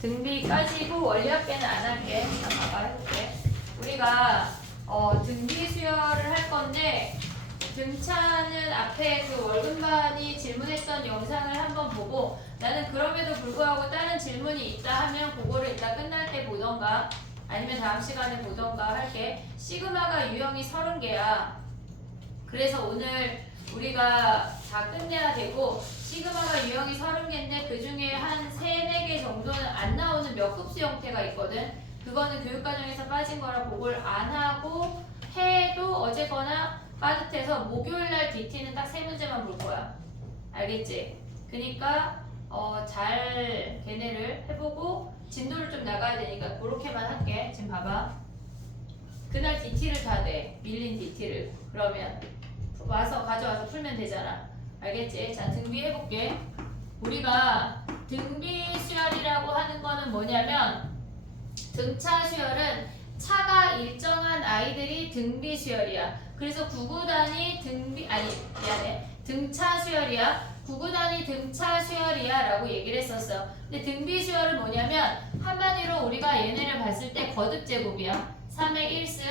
등비 까지고 원리합계는 안 할게. 잠깐만 해볼게. 우리가 등비 수열을 할 건데 등차는 앞에 그 월급반이 질문했던 영상을 한번 보고 나는 그럼에도 불구하고 다른 질문이 있다 하면 그거를 이따 끝날 때 보던가 아니면 다음 시간에 보던가 할게. 시그마가 유형이 30개야. 그래서 오늘 우리가 다 끝내야 되고 시그마가 유형이 30개인데 그 중에 한 3, 4개 정도는 안 나오는 몇 급수 형태가 있거든. 그거는 교육과정에서 빠진 거라 그걸 안 하고 해도 어쨌거나 빠듯해서 목요일날 DT는 딱 3문제만 볼 거야. 알겠지? 그니까 잘 걔네를 해보고 진도를 좀 나가야 되니까 그렇게만 할게. 지금 봐봐. 그날 DT를 다 내. 밀린 DT를. 그러면 가져와서 풀면 되잖아. 알겠지? 자, 등비 해볼게. 우리가 등비 수열이라고 하는 거는 뭐냐면 등차 수열은 차가 일정한 아이들이 등비 수열이야. 그래서 구구단위 등차 수열이야. 구구단위 등차 수열이야 라고 얘기를 했었어. 근데 등비 수열은 뭐냐면 한마디로 우리가 얘네를 봤을 때 거듭 제곱이야. 3의 1승,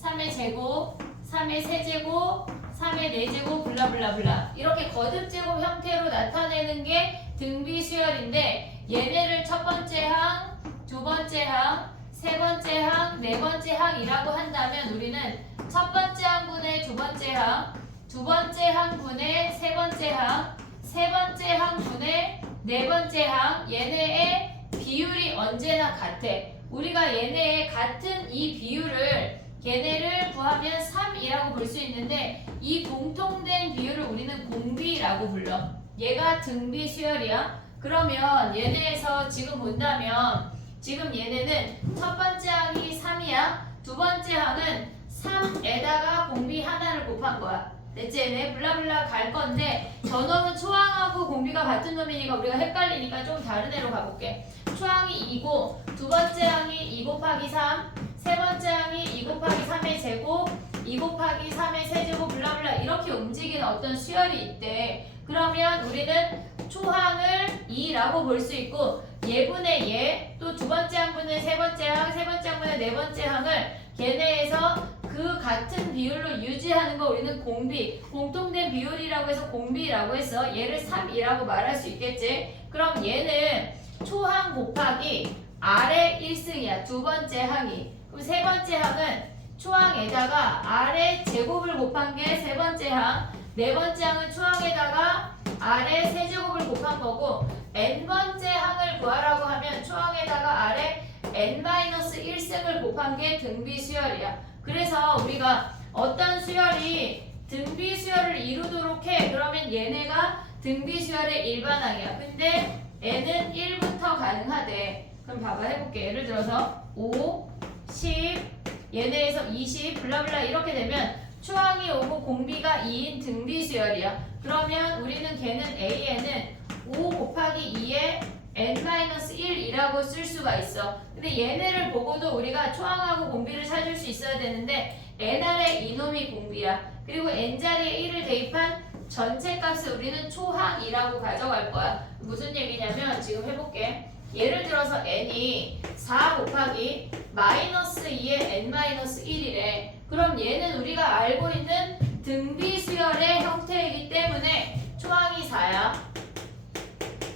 3의 제곱, 3의 세제곱, 3의 4제곱 블라블라블라 이렇게 거듭 제곱 형태로 나타내는 게 등비 수열인데 얘네를 첫 번째 항, 두 번째 항, 세 번째 항, 네 번째 항이라고 한다면 우리는 첫 번째 항분의 두 번째 항, 두 번째 항분의 세 번째 항, 세 번째 항분의 네 번째 항 얘네의 비율이 언제나 같아. 우리가 얘네의 같은 이 비율을 얘네를 구하면 3이라고 볼 수 있는데 이 공통된 비율을 우리는 공비라고 불러. 얘가 등비 수열이야. 그러면 얘네에서 지금 본다면 지금 얘네는 첫 번째 항이 3이야. 두 번째 항은 3에다가 공비 하나를 곱한 거야. 됐지? 얘네 블라블라 갈 건데 저놈은 초항하고 공비가 같은 놈이니까 우리가 헷갈리니까 좀 다른 애로 가볼게. 초항이 2고 두 번째 항이 2 곱하기 3, 세 번째 항이 2 곱하기 3의 제곱, 2 곱하기 3의 세제곱 블라블라 이렇게 움직이는 어떤 수열이 있대. 그러면 우리는 초항을 2라고 볼 수 있고 얘분의 얘, 또 두 번째 항분의 세 번째 항, 세 번째 항분의 네 번째 항을 걔네에서 그 같은 비율로 유지하는 거 우리는 공비, 공통된 비율이라고 해서 공비라고 해서 얘를 3이라고 말할 수 있겠지. 그럼 얘는 초항 곱하기 아래 1승이야. 두 번째 항이. 그럼 세 번째 항은 초항에다가 아래 제곱을 곱한 게 세 번째 항, 네 번째 항은 초항에다가 아래 세제곱을 곱한 거고 n번째 항을 구하라고 하면 초항에다가 아래 n-1승을 곱한 게 등비 수열이야. 그래서 우리가 어떤 수열이 등비 수열을 이루도록 해. 그러면 얘네가 등비 수열의 일반항이야. 근데 n은 1부터 가능하대. 그럼 봐봐 해볼게. 예를 들어서 5, 10, 얘네에서 20 블라블라 이렇게 되면 초항이 5고 공비가 2인 등비 수열이야. 그러면 우리는 걔는 A에는 5 곱하기 2에 n-1이라고 쓸 수가 있어. 근데 얘네를 보고도 우리가 초항하고 공비를 찾을 수 있어야 되는데 n 아래 이놈이 공비야. 그리고 n 자리에 1을 대입한 전체 값을 우리는 초항이라고 가져갈 거야. 무슨 얘기냐면 지금 해볼게. 예를 들어서 n이 4 곱하기 마이너스 2의 n-1이래. 그럼 얘는 우리가 알고 있는 등비 수열의 형태이기 때문에 초항이 4야.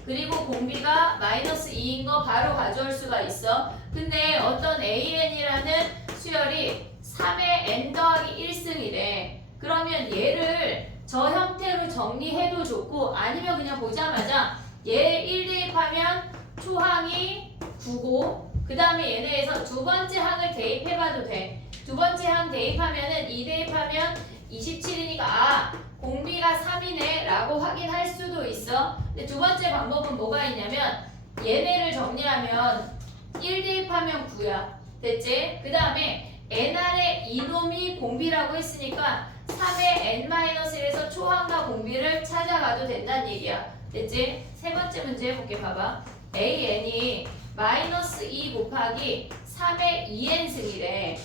그리고 공비가 마이너스 2인 거 바로 가져올 수가 있어. 근데 어떤 AN이라는 수열이 3의 n 더하기 1승이래. 그러면 얘를 저 형태로 정리해도 좋고 아니면 그냥 보자마자 얘 1 대입하면 초항이 9고 그 다음에 얘네에서 두 번째 항을 대입해봐도 돼. 두 번째 항 대입하면은 2 대입하면 27이니까 아 공비가 3이네 라고 확인할 수도 있어. 근데 두 번째 방법은 뭐가 있냐면 얘네를 정리하면 1 대입하면 9야. 됐지? 그 다음에 nr의 이놈이 공비라고 했으니까 3의 n-1에서 초항과 공비를 찾아가도 된다는 얘기야. 됐지? 세 번째 문제 해볼게. 봐봐. an이 마이너스 2 곱하기 3의 2n승이래.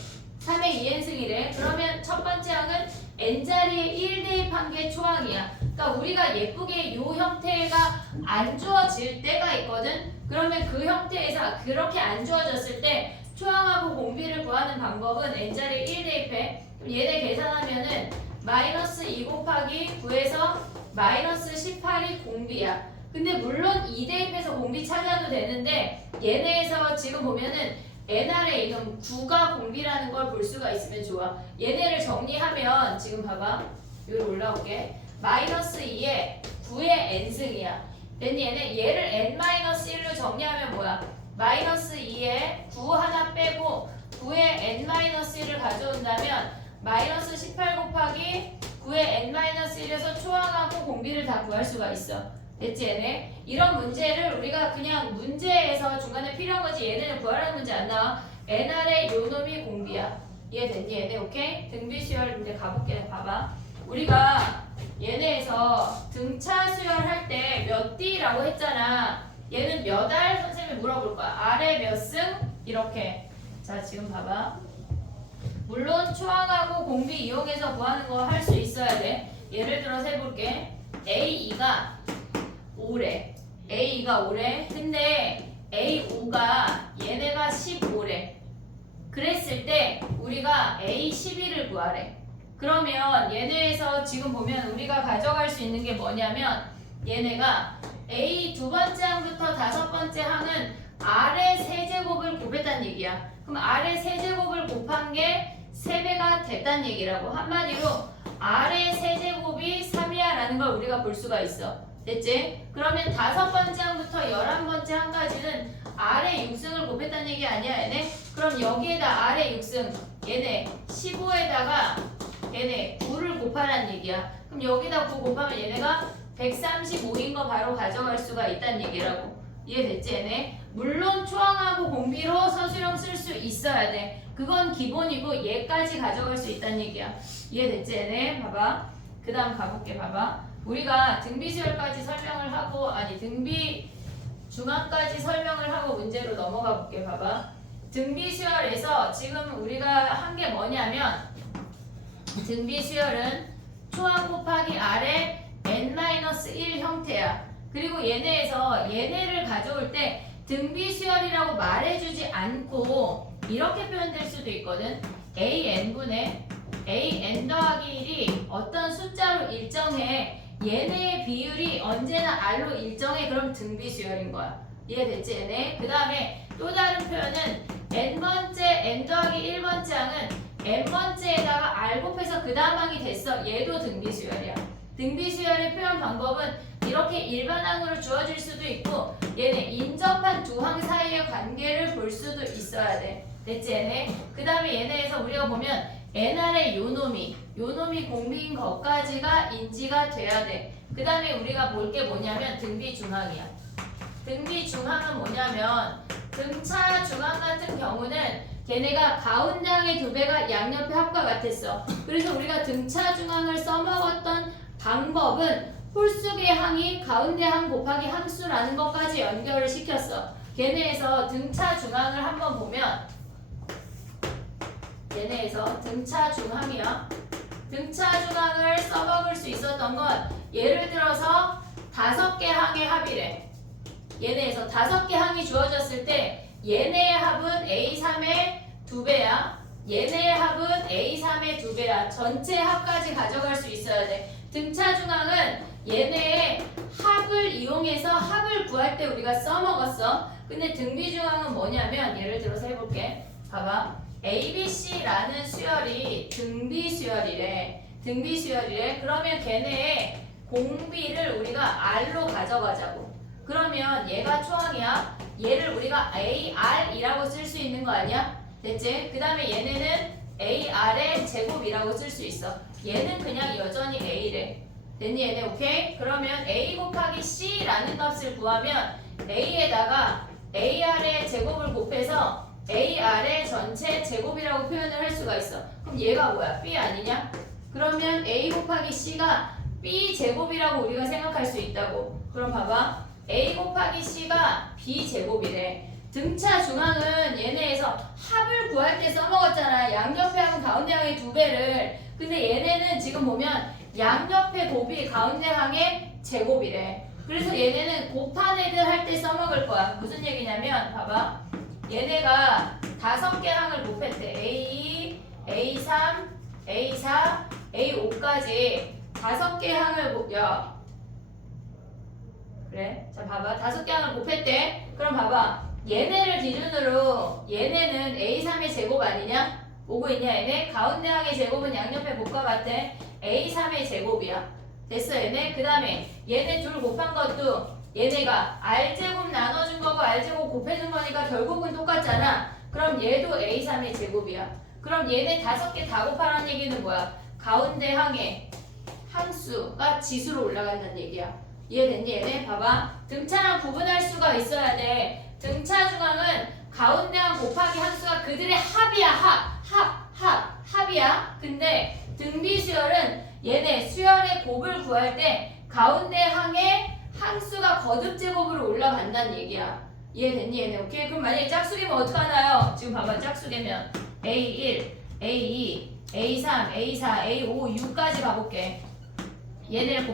3의 2n승이래. 그러면 첫 번째 항은 n자리에 1 대입한 게 초항이야. 그러니까 우리가 예쁘게 요 형태가 안 주어질 때가 있거든. 그러면 그 형태에서 그렇게 안 주어졌을 때 초항하고 공비를 구하는 방법은 n자리에 1 대입해. 그럼 얘네 계산하면은 마이너스 2 곱하기 9에서 마이너스 18이 공비야. 근데 물론 2 대입해서 공비 찾아도 되는데 얘네에서 지금 보면은 nr의 이놈 9가 공비라는 걸 볼 수가 있으면 좋아. 얘네를 정리하면 지금 봐봐. 여기로 올라올게. 마이너스 2에 9의 n승이야. 됐니? 얘를 n-1로 정리하면 뭐야? 마이너스 2에 9 하나 빼고 9의 n-1을 가져온다면 마이너스 18 곱하기 9의 n-1에서 초항하고 공비를 다 구할 수가 있어. 됐지 얘네? 이런 문제를 우리가 그냥 문제에서 중간에 필요한 거지 얘네는 구하라는 문제 안 나와. nr의 요놈이 공비야. 이해됐니 얘네? 오케이? 등비 수열 문제 가볼게. 봐봐. 우리가 얘네에서 등차 수열할 때 몇 D라고 했잖아. 얘는 몇 알? 선생님이 물어볼 거야. R에 몇 승? 이렇게. 자 지금 봐봐. 물론 초항하고 공비 이용해서 구하는 거 할 수 있어야 돼. 예를 들어서 해볼게. A2가 5래. A2가 5래. 근데 A5가 얘네가 15래. 그랬을 때 우리가 A12를 구하래. 그러면 얘네에서 지금 보면 우리가 가져갈 수 있는 게 뭐냐면 얘네가 A 두 번째 항부터 다섯 번째 항은 R의 세제곱을 곱했다는 얘기야. 그럼 R의 세제곱을 곱한 게 3배가 됐다는 얘기라고. 한마디로 R의 세제곱이 3이야 라는 걸 우리가 볼 수가 있어. 됐지? 그러면 다섯 번째 항부터 11번째 항까지는 R의 6승을 곱했다는 얘기 아니야 얘네? 그럼 여기에다 R의 6승 얘네 15에다가 얘네 9를 곱하라는 얘기야. 그럼 여기다 9 곱하면 얘네가 135인 거 바로 가져갈 수가 있다는 얘기라고. 이해됐지 얘네? 물론 초항하고 공비로 서술형 쓸 수 있어야 돼. 그건 기본이고 얘까지 가져갈 수 있다는 얘기야. 이해됐지 얘네? 봐봐. 그 다음 가볼게. 봐봐. 우리가 등비수열까지 설명을 하고 아니 등비 중항까지 설명을 하고 문제로 넘어가 볼게. 봐봐. 등비수열에서 지금 우리가 한 게 뭐냐면 등비수열은 초항 곱하기 R의 n-1 형태야. 그리고 얘네에서 얘네를 가져올 때 등비수열이라고 말해주지 않고 이렇게 표현될 수도 있거든. AN분의 AN 더하기 1이 어떤 숫자로 일정해. 얘네의 비율이 언제나 R로 일정해. 그럼 등비수열인 거야. 이해됐지 얘네? 그 다음에 또 다른 표현은 n번째 n 더하기 1번째 항은 n번째에다가 R 곱해서 그 다음 항이 됐어. 얘도 등비수열이야. 등비수열의 표현 방법은 이렇게 일반항으로 주어질 수도 있고 얘네 인접한 두 항 사이의 관계를 볼 수도 있어야 돼. 됐지 얘네? 그 다음에 얘네에서 우리가 보면 nr의 요놈이 공비인 것까지가 인지가 돼야 돼. 그 다음에 우리가 볼 게 뭐냐면 등비중항이야. 등비중항은 뭐냐면 등차 중항 같은 경우는 걔네가 가운데 항의 2배가 양옆의 합과 같았어. 그래서 우리가 등차 중항을 써먹었던 방법은 홀수의 항이 가운데 항 곱하기 함수라는 것까지 연결을 시켰어. 걔네에서 등차 중항을 한번 보면 얘네에서 등차 중항이야. 등차 중항을 써먹을 수 있었던 건 예를 들어서 5개 항의 합이래. 얘네에서 5개 항이 주어졌을 때 얘네의 합은 A3의 2배야. 얘네의 합은 A3의 2배야. 전체 합까지 가져갈 수 있어야 돼. 등차 중항은 얘네의 합을 이용해서 합을 구할 때 우리가 써먹었어. 근데 등비 중항은 뭐냐면 예를 들어서 해볼게. 봐봐. ABC라는 수열이 등비수열이래. 등비수열이래. 그러면 걔네의 공비를 우리가 R로 가져가자고. 그러면 얘가 초항이야. 얘를 우리가 AR이라고 쓸 수 있는 거 아니야? 됐지? 그 다음에 얘네는 AR의 제곱이라고 쓸 수 있어. 얘는 그냥 여전히 A래. 됐니 얘네? 오케이? 그러면 A 곱하기 C라는 값을 구하면 A에다가 AR의 제곱을 곱해서 AR의 전체 제곱이라고 표현을 할 수가 있어. 그럼 얘가 뭐야? B 아니냐? 그러면 A 곱하기 C가 B 제곱이라고 우리가 생각할 수 있다고. 그럼 봐봐. A 곱하기 C가 B 제곱이래. 등차 중앙은 얘네에서 합을 구할 때 써먹었잖아. 양옆에 하면 가운데 항의 2배를. 근데 얘네는 지금 보면 양옆에 곱이 가운데 항의 제곱이래. 그래서 얘네는 곱한 애들 할 때 써먹을 거야. 무슨 얘기냐면 봐봐. 얘네가 5개 항을 곱했대. A2, A3, A4, A5까지 5개 항을 야 그래? 자 봐봐. 5개 항을 곱했대. 그럼 봐봐. 얘네를 기준으로 얘네는 A3의 제곱 아니냐? 오고 있냐 얘네? 가운데 항의 제곱은 양옆에 곱과 같대. A3의 제곱이야. 됐어 얘네? 그 다음에 얘네 둘 곱한 것도 얘네가 R제곱 나눠준 거고 R제곱 곱해준 거니까 결국은 똑같잖아. 그럼 얘도 A3의 제곱이야. 그럼 얘네 5개 다 곱하라는 얘기는 뭐야? 가운데 항의 항수가 지수로 올라간다는 얘기야. 이해됐니 얘네? 봐봐. 등차랑 구분할 수가 있어야 돼. 등차 중앙은 가운데 항 곱하기 항수가 그들의 합이야. 합이야. 근데 등비수열은 얘네 수열의 곱을 구할 때 가운데 항의 항수가 거듭 제곱으로 올라간다는 얘기야. 이해됐니 얘네? 오케이? 그럼 만약에 짝수개면 어떡하나요? 지금 봐봐. 짝수개면 A1, A2, A3, A4, A5, 6까지 가볼게. 얘네를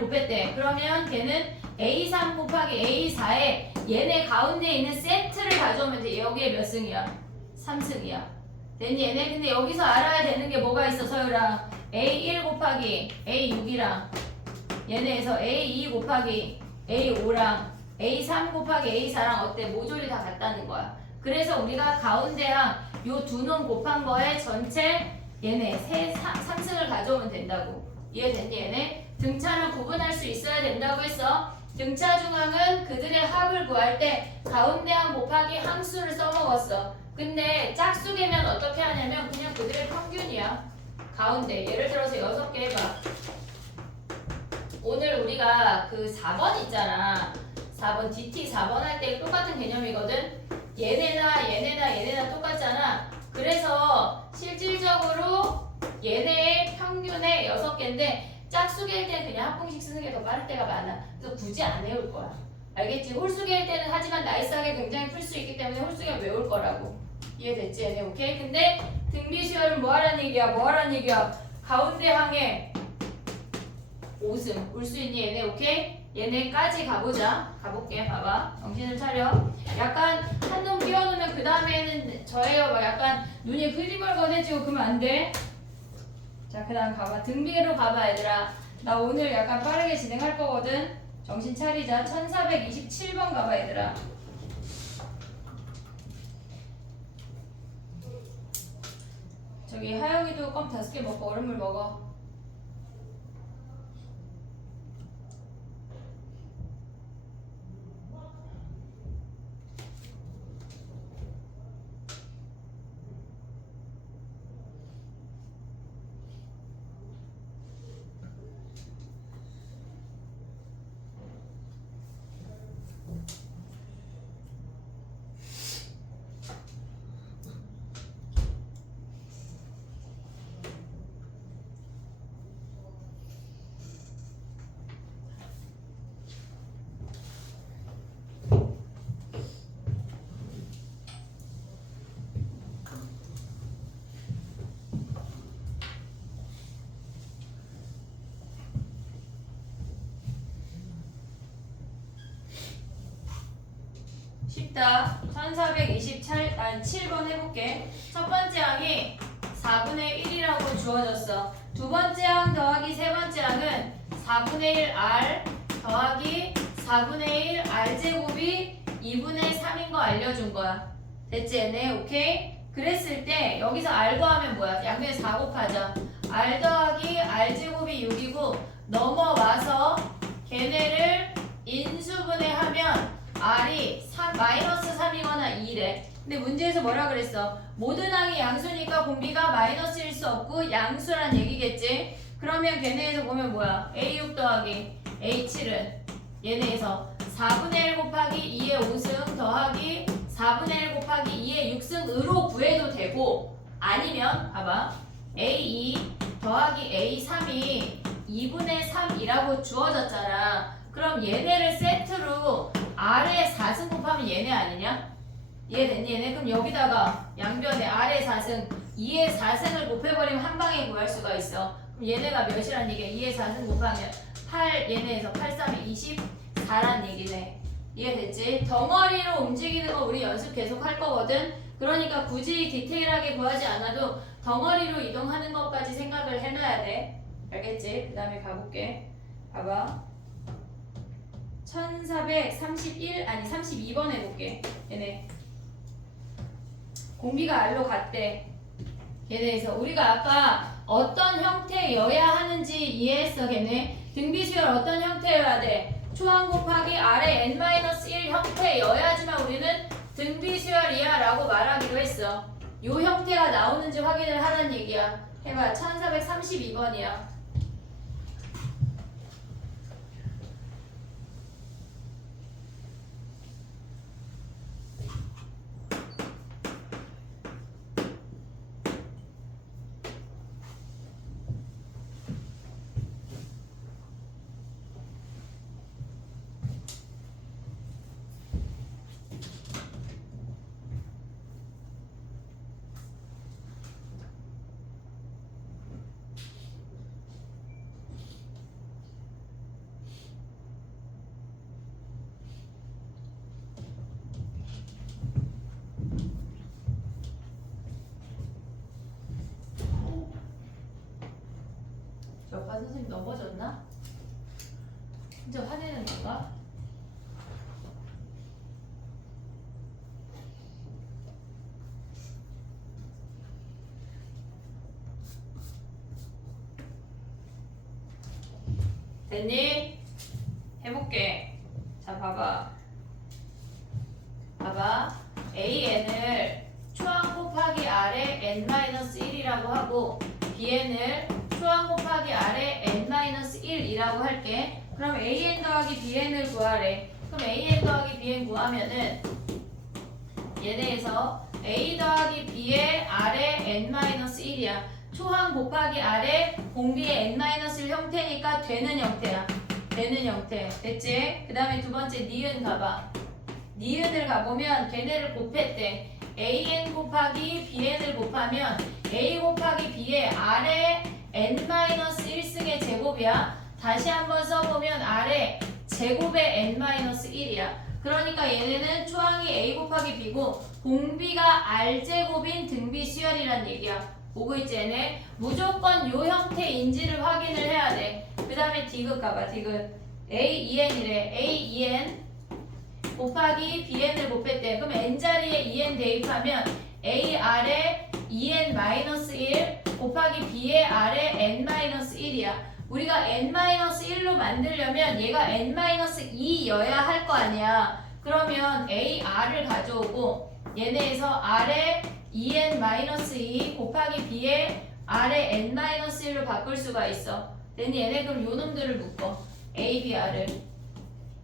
곱했대. 그러면 걔는 A3 곱하기 A4에 얘네 가운데 있는 세트를 가져오면 돼. 여기에 몇 승이야? 3승이야. 됐니 얘네? 근데 여기서 알아야 되는 게 뭐가 있어 서유라? A1 곱하기 A6이랑 얘네에서 A2 곱하기 A5랑 A3 곱하기 A4랑 어때? 모조리 다 같다는 거야. 그래서 우리가 가운데 항 요 두 놈 곱한 거에 전체 얘네 3승을 가져오면 된다고. 이해됐니 얘네? 등차는 구분할 수 있어야 된다고 했어. 등차 중앙은 그들의 합을 구할 때 가운데 항 곱하기 항수를 써먹었어. 근데 짝수개면 어떻게 하냐면 그냥 그들의 평균이야. 가운데 예를 들어서 6개 해봐. 오늘 우리가 그 4번 있잖아. 4번 DT 4번 할 때 똑같은 개념이거든. 얘네나 똑같잖아. 그래서 실질적으로 얘네의 평균의 6개인데 짝수개일 때는 그냥 합공식 쓰는 게 더 빠를 때가 많아. 그래서 굳이 안 외울 거야. 알겠지? 홀수개일 때는 하지만 나이스하게 굉장히 풀 수 있기 때문에 홀수개 외울 거라고. 이해됐지? 얘네 오케이? 근데 등비수열은 뭐 하라는 얘기야? 가운데 항에 5승 올 수 있니 얘네 오케이? 얘네까지 가볼게. 봐봐. 정신을 차려. 약간 한 놈 끼워놓으면 그 다음에는 저예요 막 약간 눈이 흐리멀건해지고 그러면 안 돼. 자, 그 다음 가봐. 등비로 가봐 얘들아. 나 오늘 약간 빠르게 진행할 거거든. 정신 차리자. 1427번 가봐 얘들아. 저기 하영이도 껌 5개 먹고 얼음물 먹어. 쉽다. 1427번 해볼게. 첫 번째 항이 4분의 1이라고 주어졌어. 두 번째 항 더하기 세 번째 항은 4분의 1 R 더하기 4분의 1 R제곱이 2분의 3인 거 알려준 거야. 됐지 얘네? 오케이? 그랬을 때 여기서 R 구하면 뭐야? 양변에 4 곱하자. R 더하기 R 제곱이 6이고 넘어와서 걔네를 인수분해하면 R이 3, 마이너스 3이거나 2래. 근데 문제에서 뭐라 그랬어? 모든 항이 양수니까 공비가 마이너스일 수 없고 양수란 얘기겠지? 그러면 걔네에서 보면 뭐야? A6 더하기 A7은 얘네에서 4분의 1 곱하기 2의 5승 더하기 4분의 1 곱하기 2의 6승으로 구해도 되고 아니면 봐봐 A2 더하기 A3이 2분의 3이라고 주어졌잖아. 그럼 얘네를 세트로 R에 4승 곱하면 얘네 아니냐? 이해됐니 얘네? 그럼 여기다가 양변에 R에 4승 2의 4승을 곱해버리면 한 방에 구할 수가 있어. 그럼 얘네가 몇이란 얘기야? 2의 4승 곱하면 8 얘네에서 8, 3이 24란 얘기네. 이해됐지? 덩어리로 움직이는 거 우리 연습 계속 할 거거든. 그러니까 굳이 디테일하게 구하지 않아도 덩어리로 이동하는 것까지 생각을 해놔야 돼. 알겠지? 그 다음에 가볼게. 봐봐. 1431 아니 32번 해볼게. 얘네 공비가 R로 갔대. 걔네에서 우리가 아까 어떤 형태여야 하는지 이해했어. 걔네 등비수열 어떤 형태여야 돼? 초항 곱하기 R의 n-1 형태여야지만 우리는 등비수열이야 라고 말하기로 했어. 요 형태가 나오는지 확인을 하라는 얘기야. 해봐. 1432번이야. 여파 선생님 넘어졌나? 진짜 화내는 건가? 됐니? 해볼게. 자 봐봐. 봐봐. AN을 초항 곱하기 R의 n-1이라고 하고 BN을 초항 곱하기 R의 n-1이라고 할게. 그럼 AN 더하기 BN을 구하래. 그럼 AN 더하기 BN 구하면은 얘네에서 A 더하기 B의 R의 n-1이야. 초항 곱하기 R의 공비의 n-1 형태니까 되는 형태야. 되는 형태. 됐지? 그 다음에 두 번째 니은 가봐. 니은을 가보면 걔네를 곱했대. AN 곱하기 BN을 곱하면 A 곱하기 B의 R의 n-1승의 제곱이야. 다시 한번 써보면 R의 제곱의 n-1이야. 그러니까 얘네는 초항이 A 곱하기 B고 공비가 R제곱인 등비수열이란 얘기야. 보고 있지 얘네? 무조건 요 형태인지를 확인을 해야 돼. 그 다음에 디귿 가봐. 디귿 A2N이래. A2N 곱하기 BN을 곱했대. 그럼 N자리에 2N 대입하면 AR의 2N-1 곱하기 B의 R의 N-1이야. 우리가 N-1로 만들려면 얘가 N-2여야 할 거 아니야. 그러면 AR을 가져오고 얘네에서 R의 2N-2 곱하기 B의 R의 N-1로 바꿀 수가 있어. 됐니? 얘네 그럼 요 놈들을 묶어. A, B, R을.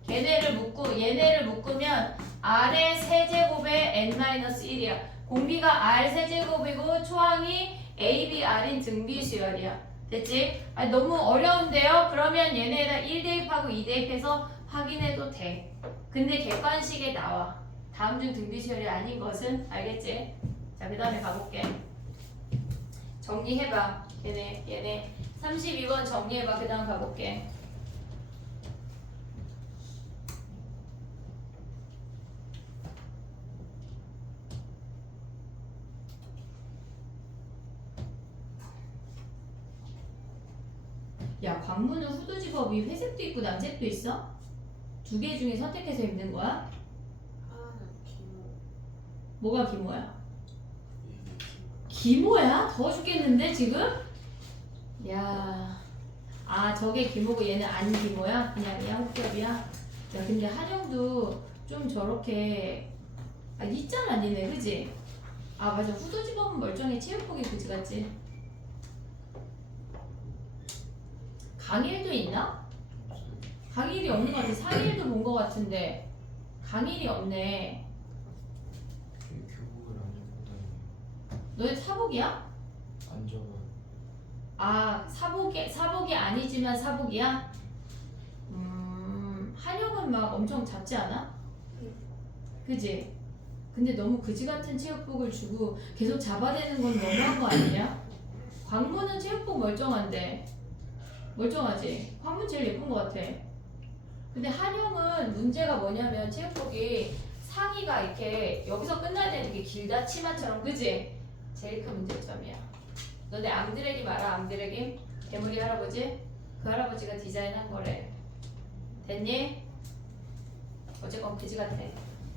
걔네를 묶고 얘네를 묶으면 R의 세제곱의 N-1이야. 공비가 R 세제곱이고 초항이 A, B, R인 등비수열이야. 됐지? 아니, 너무 어려운데요? 그러면 얘네에다 1 대입하고 2 대입해서 확인해도 돼. 근데 객관식에 나와. 다음 중 등비수열이 아닌 것은 알겠지? 자, 그 다음에 가볼게. 정리해봐. 얘네 32번 정리해봐. 그 다음 가볼게. 야, 광문은 후두집업이 회색도 있고 남색도 있어? 두 개 중에 선택해서 입는 거야? 하나는 기모. 뭐가 기모야? 기모야? 더워 죽겠는데 지금? 야, 아 저게 기모고 얘는 안 기모야? 그냥 양홉겹이야? 야 근데 한영도 좀 저렇게 있잖아 니네 그지? 아 맞아 후도지 보면 멀쩡해 체육복이 그지 같지? 강일도 있나? 강일이 없는 것 같아. 상일도 본 것 같은데 강일이 없네. 교복을 안 입고 다니네요. 너네 사복이야? 안 적어요. 아 사복이 아니지만 사복이야? 한영은 막 엄청 작지 않아? 그지? 근데 너무 그지 같은 체육복을 주고 계속 잡아대는 건 너무한 거 아니냐? 광문은 체육복 멀쩡한데 멀쩡하지? 광문 제일 예쁜 것 같아. 근데 한영은 문제가 뭐냐면 체육복이 상의가 이렇게 여기서 끝나야 되는 게 길다 치마처럼 그지? 제일 큰 문제점이야. 너네 앙드레김 알아? 앙드레김? 대머리 할아버지? 그 할아버지가 디자인한 거래. 됐니? 어쨌건 그지 같아.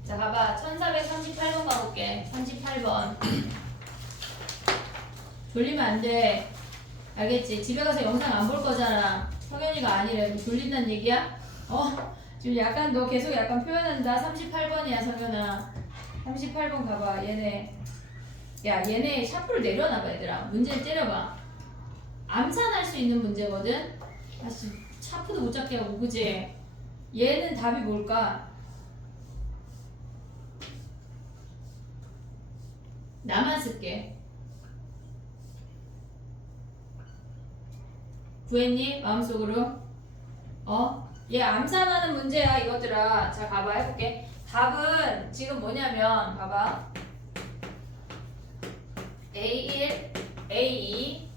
자 봐봐 1438번 가볼게. 38번 졸리면 안돼 알겠지? 집에 가서 영상 안 볼 거잖아. 성현이가 아니래. 졸린다는 얘기야? 지금 약간 너 계속 약간 표현한다. 38번이야 성현아. 38번 가봐. 얘네 샤프를 내려놔봐 얘들아. 문제를 때려봐. 암산할 수 있는 문제거든. 다시 샤프도 못 잡게 하고 그지? 얘는 답이 뭘까? 나만 쓸게. 구했니? 마음속으로? 얘 암산하는 문제야 이것들아. 자 가봐 해볼게. 답은 지금 뭐냐면 봐봐 A1, A2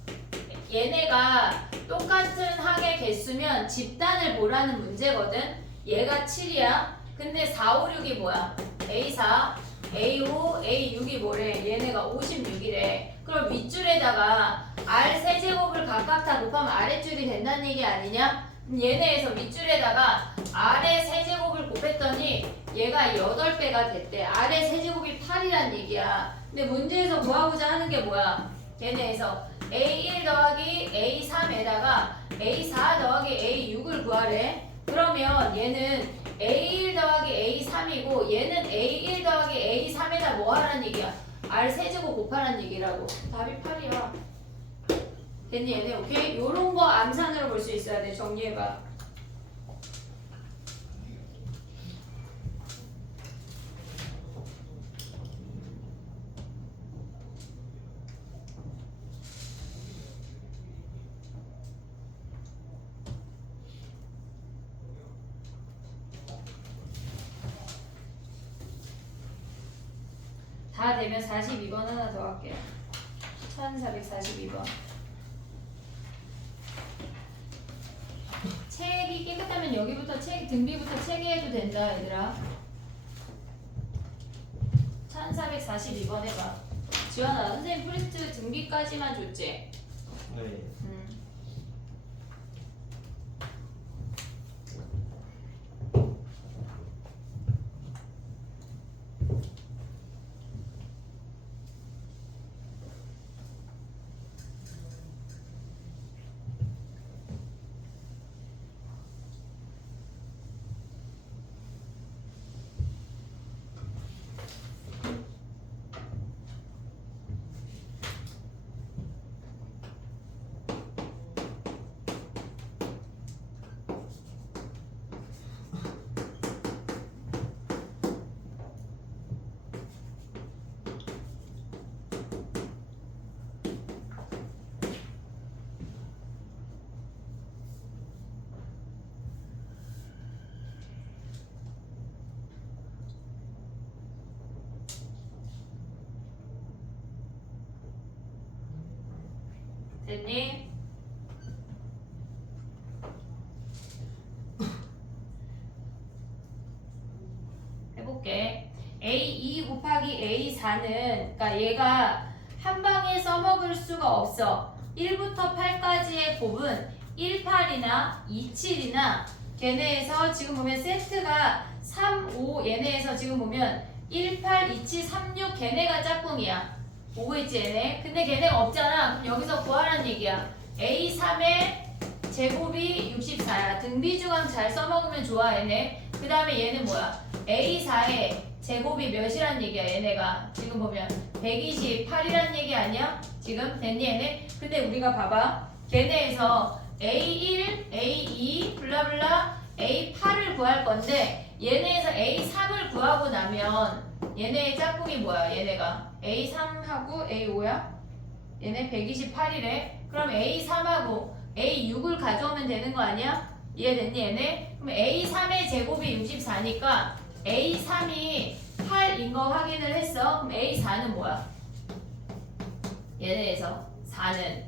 얘네가 똑같은 항의 개수면 집단을 보라는 문제거든. 얘가 7이야. 근데 4, 5, 6이 뭐야? A4, A5, A6이 뭐래? 얘네가 56이래. 그럼 윗줄에다가 R 세제곱을 각각 다 곱하면 아랫줄이 된다는 얘기 아니냐? 얘네에서 윗줄에다가 R의 세제곱을 곱했더니 얘가 8배가 됐대. R의 세제곱이 8이란 얘기야. 근데 문제에서 구하고자 하는 게 뭐야? 얘네에서 A1 더하기 A3에다가 A4 더하기 A6을 구하래. 그러면 얘는 A1 더하기 A3이고 얘는 A1 더하기 A3에다 뭐 하라는 얘기야? R 세제곱 곱하라는 얘기라고. 답이 8이야. 됐니 얘네? 오케이? 요런 거 암산으로 볼 수 있어야 돼. 정리해봐. 다 되면 42번 하나 더 할게요. 1442번. 책이 깨끗하면 여기부터 등비부터 체계해도 된다 얘들아. 1442번 해봐. 지원아 선생님 프린트 등비까지만 줬지? 네. 됐니? 해볼게. A2 곱하기 A4는 그러니까 얘가 한 방에 써먹을 수가 없어. 1부터 8까지의 곱은 18이나 27이나 걔네에서 지금 보면 세트가 3, 5 얘네에서 지금 보면 182736 걔네가 짝꿍이야. 보고 있지 얘네? 근데 걔네가 없잖아. 그럼 여기서 구하라는 얘기야. A3의 제곱이 64야. 등비주강 잘 써먹으면 좋아 얘네. 그 다음에 얘는 뭐야? A4의 제곱이 몇이란 얘기야 얘네가. 지금 보면 128이란 얘기 아니야? 지금 됐니 얘네? 근데 우리가 봐봐. 걔네에서 A1, A2, 블라블라 A8을 구할 건데 얘네에서 A3을 구하고 나면 얘네의 짝꿍이 뭐야 얘네가? A3하고 A5야? 얘네 128이래. 그럼 A3하고 A6을 가져오면 되는 거 아니야? 이해됐니 얘네? 그럼 A3의 제곱이 64니까 A3이 8인 거 확인을 했어. 그럼 A4는 뭐야? 얘네에서 4는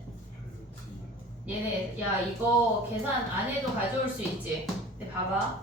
얘네 야 이거 계산 안 해도 가져올 수 있지. 근데 봐봐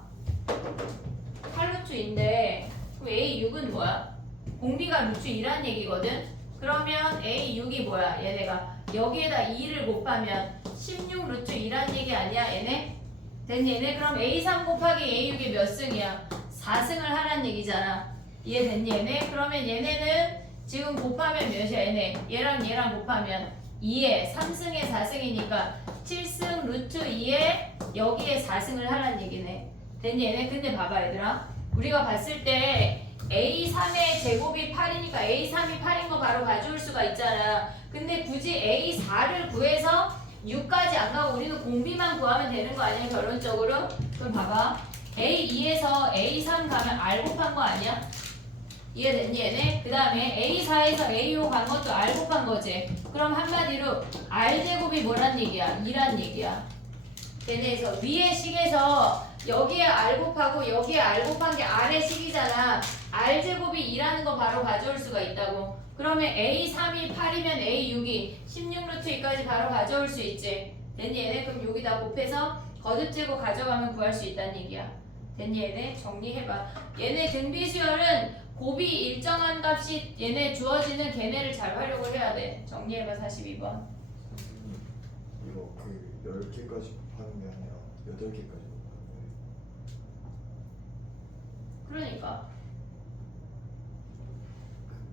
8루트인데 그럼 A6은 뭐야? 공비가 루트 2란 얘기거든. 그러면 A6이 뭐야? 얘네가 여기에다 2를 곱하면 16 루트 2란 얘기 아니야 얘네? 됐니 얘네? 그럼 A3 곱하기 A6이 몇 승이야? 4승을 하란 얘기잖아. 이해됐니 얘네? 그러면 얘네는 지금 곱하면 몇이야 얘네? 얘랑 얘랑 곱하면 2에 3승에 4승이니까 7승 루트 2에 여기에 4승을 하란 얘기네. 됐니 얘네? 근데 봐봐 얘들아, 우리가 봤을 때 A3의 제곱이 8이니까 A3이 8인 거 바로 가져올 수가 있잖아. 근데 굳이 A4를 구해서 6까지 안 가고 우리는 공비만 구하면 되는 거 아니야 결론적으로? 그럼 봐봐 A2에서 A3 가면 R 곱한 거 아니야? 이해됐니 얘네? 그 다음에 A4에서 A5 간 것도 R 곱한 거지. 그럼 한마디로 R제곱이 뭐란 얘기야? 2란 얘기야. 걔네에서 위의 식에서 여기에 R 곱하고 여기에 R 곱한 게 R의 식이잖아. R제곱이 2라는 거 바로 가져올 수가 있다고. 그러면 A3이 8이면 A6이 16루트 2까지 바로 가져올 수 있지. 됐니 얘네? 그럼 여기다 곱해서 거듭재고 가져가면 구할 수 있다는 얘기야. 됐니 얘네? 정리해봐. 얘네 등비수열은 곱이 일정한 값이 얘네 주어지는 걔네를 잘 활용을 해야 돼. 정리해봐 42번. 이거 그 10개까지 곱하는 게 아니라 8개까지 곱하는 거예요.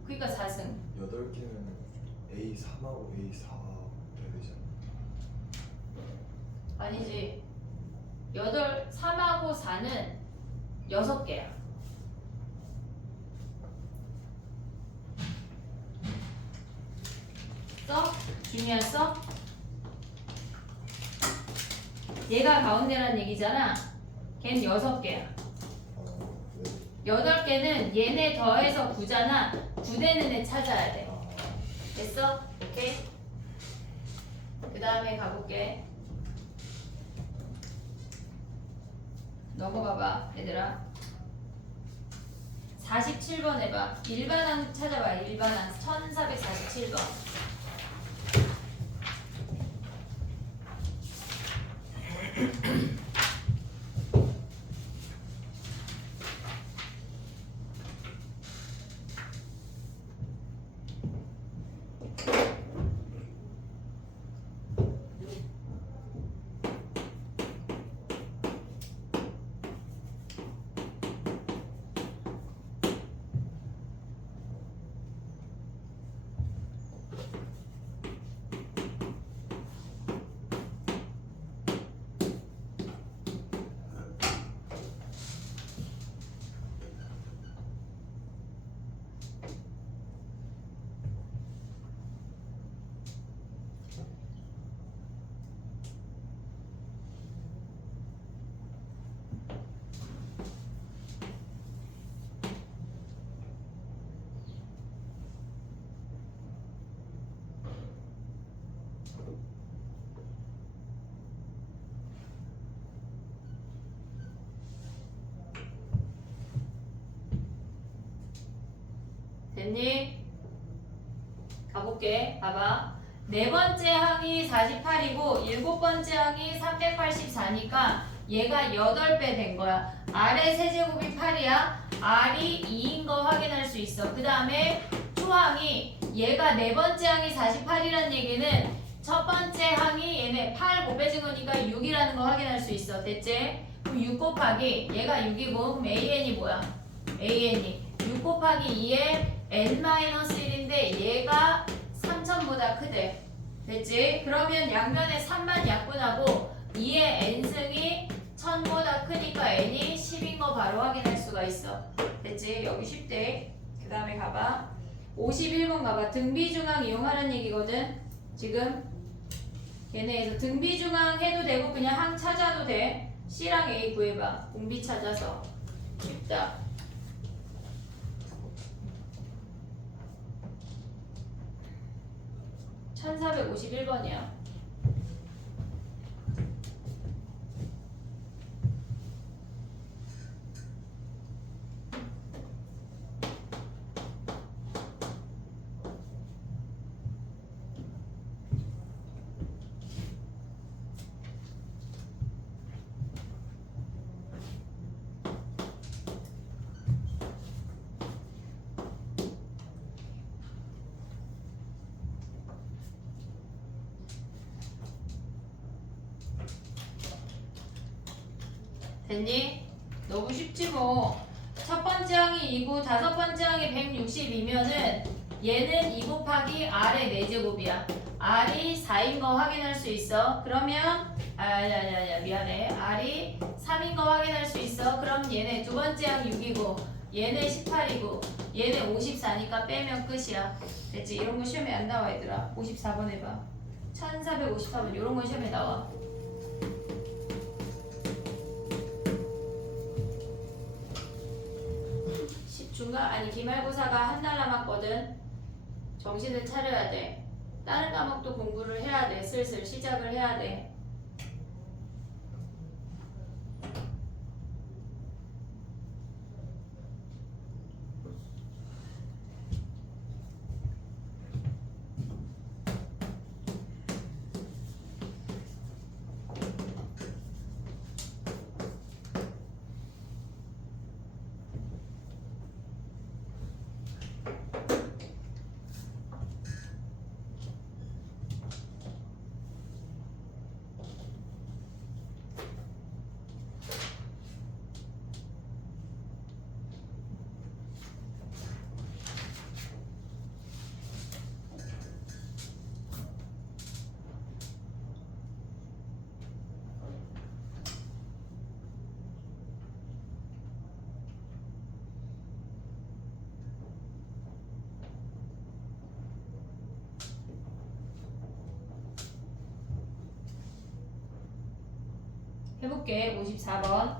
그러니까 4승. 8개면 A3하고 A4 해야 되잖아. 아니지. 3하고 4는 6개야. 써? 중요했어? 얘가 가운데란 얘기잖아. 걔는 6개야. 네. 8개는 얘네 더해서 9잖아. 9되는 애 찾아야 돼. 아, 됐어? 오케이? 그 다음에 가볼게. 넘어가봐 얘들아. 47번 해봐. 일반항 찾아봐. 일반항 1447번. 됐니? 가볼게. 봐봐. 네 번째 항이 48이고 일곱 번째 항이 384니까 얘가 8배 된 거야. R의 세제곱이 8이야. R이 2인 거 확인할 수 있어. 그 다음에 초항이 얘가 네 번째 항이 48이란 얘기는 첫 번째 항이 얘네 8 곱해진 거니까 6이라는 거 확인할 수 있어. 됐지? 그럼 6 곱하기 얘가 6이고 그럼 AN이 뭐야? AN이 6 곱하기 2에 n-1인데 얘가 3000보다 크대. 됐지? 그러면 양변에 3만 약분하고 2의 n승이 1000보다 크니까 n이 10인 거 바로 확인할 수가 있어. 됐지? 여기 쉽대. 그 다음에 가봐. 51번 가봐. 등비중앙 이용하는 얘기거든. 지금 얘네에서 등비중앙 해도 되고 그냥 항 찾아도 돼. C랑 A 구해봐. 공비 찾아서. 쉽다. 1451번이야. 됐니? 너무 쉽지 뭐. 첫 번째 항이 2고 다섯 번째 항이 160이면은 얘는 2 곱하기 R의 4제곱이야. R이 4인 거 확인할 수 있어. 그러면 아니야 미안해. R이 3인 거 확인할 수 있어. 그럼 얘네 두 번째 항 6이고 얘네 18이고 얘네 54니까 빼면 끝이야. 됐지? 이런 거 시험에 안 나와 얘들아. 54번 해봐. 1454번 이런 거 시험에 나와. 기말고사가 한 달 남았거든. 정신을 차려야 돼. 다른 과목도 공부를 해야 돼. 슬슬 시작을 해야 돼. 해볼게. 54번.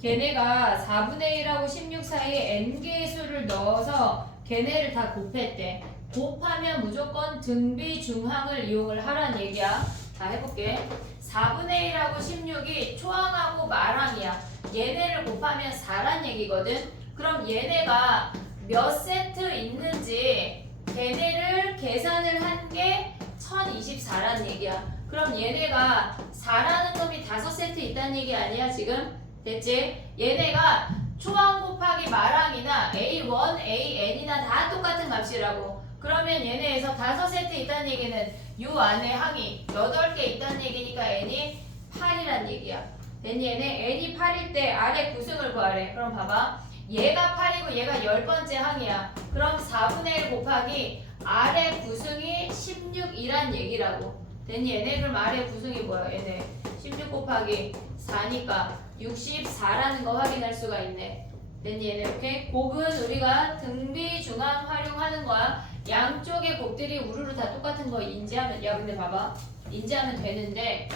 걔네가 4분의 1하고 16 사이에 n개의 수를 넣어서 걔네를 다 곱했대. 곱하면 무조건 등비중항을 이용을 하란 얘기야. 자, 해볼게. 4분의 1하고 16이 초항하고 말항이야. 얘네를 곱하면 4란 얘기거든. 그럼 얘네가 몇 세트 있는지 걔네를 계산을 한 게 1024란 얘기야. 그럼 얘네가 4라는 놈이 5세트 있다는 얘기 아니야 지금? 됐지? 얘네가 초항 곱하기 말항이나 A1, AN이나 다 똑같은 값이라고. 그러면 얘네에서 5세트 있다는 얘기는 요 안에 항이 8개 있다는 얘기니까 n이 8이란 얘기야. 됐니? 얘네 n이 8일 때 아래 구승을 구하래. 그럼 봐봐. 얘가 8이고 얘가 10번째 항이야. 그럼 4분의 1 곱하기 아래 구승이 16이란 얘기라고. 됐니? 얘네 그럼 아래 구승이 뭐야? 얘네 16 곱하기 4니까 64라는 거 확인할 수가 있네. 됐니? 얘네 이렇게 곱은 우리가 등비중항 활용하는 거야. 양쪽의 곱들이 우르르 다 똑같은 거 인지하면, 야 근데 봐봐, 인지하면 되는데,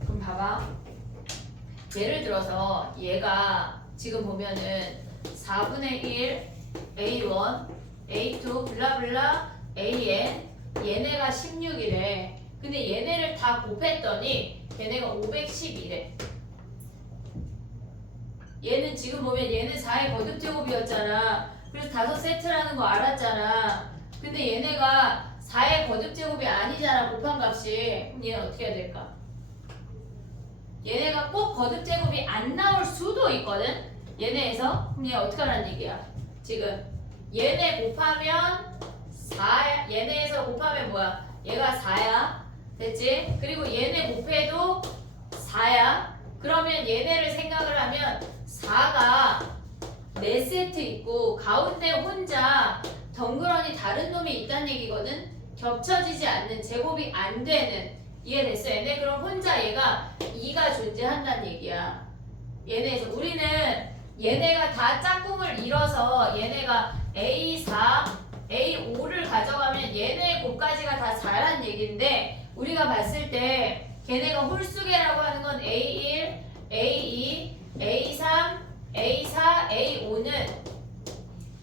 그럼 봐봐, 예를 들어서 얘가 지금 보면은 4분의 1 A1 A2 블라블라 AN 얘네가 16이래. 근데 얘네를 다 곱했더니 얘네가 510이래. 얘는 지금 보면 얘는 4의 거듭제곱이었잖아. 그래서 5세트라는 거 알았잖아. 근데 얘네가 4의 거듭제곱이 아니잖아, 곱한 값이. 그럼 얘는 어떻게 해야 될까? 얘네가 꼭 거듭제곱이 안 나올 수도 있거든? 얘네에서. 그럼 얘 어떻게 하라는 얘기야? 지금 얘네 곱하면 4야. 얘네에서 곱하면 뭐야? 얘가 4야. 됐지? 그리고 얘네 곱해도 4야. 그러면 얘네를 생각을 하면 4가 4세트 있고 가운데 혼자 덩그러니 다른 놈이 있다는 얘기거든. 겹쳐지지 않는, 제곱이 안 되는. 이해됐어 얘네? 그럼 혼자 얘가 2가 존재한다는 얘기야. 얘네에서 우리는 얘네가 다 짝꿍을 이뤄서 얘네가 A4, A5를 가져가면 얘네 곱까지가 다 4라는 얘기인데, 우리가 봤을 때 걔네가 홀수계라고 하는 건 A1, A2, A3, A4, A5는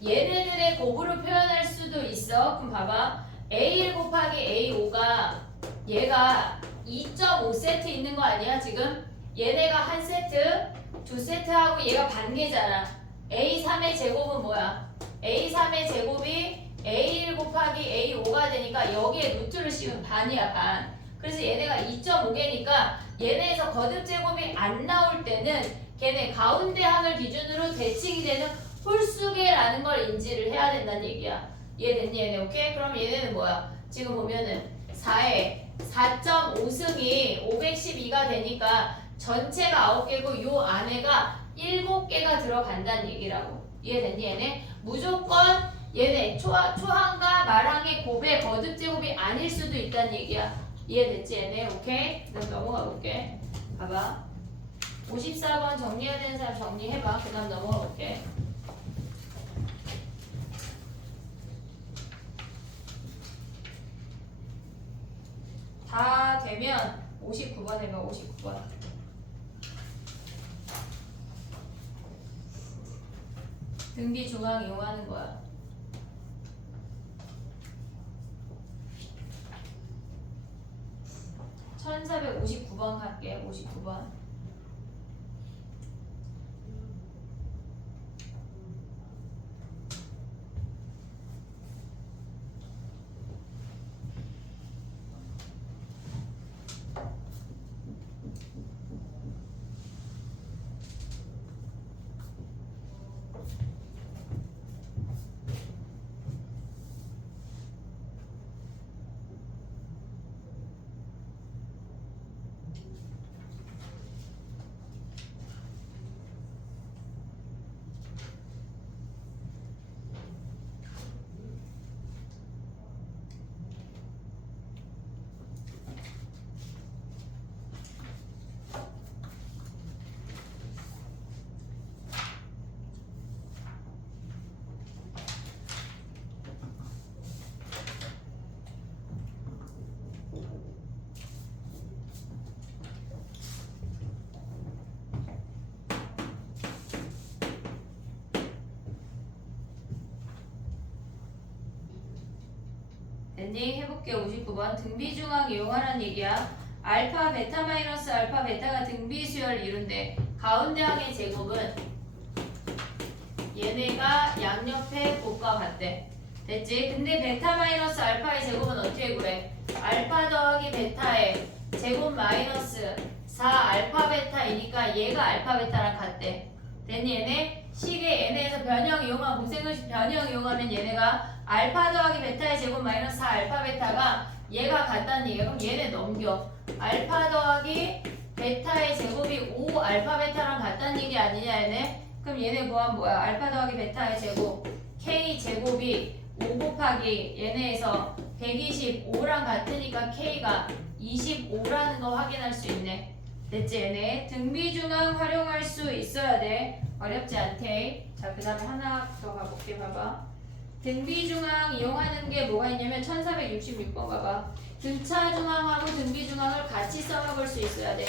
얘네들의 곱으로 표현할 수도 있어. 그럼 봐봐. A1 곱하기 A5가 얘가 2.5세트 있는 거 아니야 지금? 얘네가 한 세트, 두 세트하고 얘가 반 개잖아. A3의 제곱은 뭐야? A3의 제곱이 A1 곱하기 A5가 되니까 여기에 루트를 씌우면 반이야 반. 그래서 얘네가 2.5개니까 얘네에서 거듭 제곱이 안 나올 때는 걔네 가운데 항을 기준으로 대칭이 되는 홀수계라는 걸 인지를 해야 된다는 얘기야. 이해됐니 얘네? 오케이? 그럼 얘네는 뭐야? 지금 보면은 4에 4.5승이 512가 되니까 전체가 9개고 요 안에가 7개가 들어간다는 얘기라고. 이해됐니 얘네? 무조건 얘네 초항과 말항의 곱의 거듭 제곱이 아닐 수도 있다는 얘기야. 이해됐지 얘네? 오케이? 그럼 넘어가 볼게. 봐봐. 54번 정리해야 되는 사람 정리해봐. 그 다음 넘어가 볼게. 다 되면 59번 해봐. 59번. 등비 중앙 이용하는 거야. (1459번) 갈게. 59번. 됐니? 해볼게. 59번. 등비중앙 이용하라는 얘기야. 알파 베타 마이너스 알파 베타가 등비수열을 이룬대. 가운데 항의 제곱은 얘네가 양옆의 곱과 같대. 됐지? 근데 베타 마이너스 알파의 제곱은 어떻게 구해? 알파 더하기 베타의 제곱 마이너스 4 알파 베타이니까 얘가 알파 베타랑 같대. 됐니 얘네? 식의 n에서 변형 이용하면 공생글식 변형 이용하면 얘네가 알파 더하기 베타의 제곱 마이너스 4 알파 베타가 얘가 같다는 얘기야. 그럼 얘네 넘겨. 알파 더하기 베타의 제곱이 5 알파 베타랑 같다는 얘기 아니냐 얘네? 그럼 얘네 구하면 뭐야? 알파 더하기 베타의 제곱 k 제곱이 5 곱하기 얘네에서 125랑 같으니까 k가 25라는 거 확인할 수 있네. 됐지 얘네? 등비중앙 활용할 수 있어야 돼. 어렵지 않대. 자, 그 다음에 하나 더 가볼게. 봐봐. 등비중앙 이용하는 게 뭐가 있냐면 1466번 봐봐. 등차중앙하고 등비중앙을 같이 써먹을 수 있어야 돼.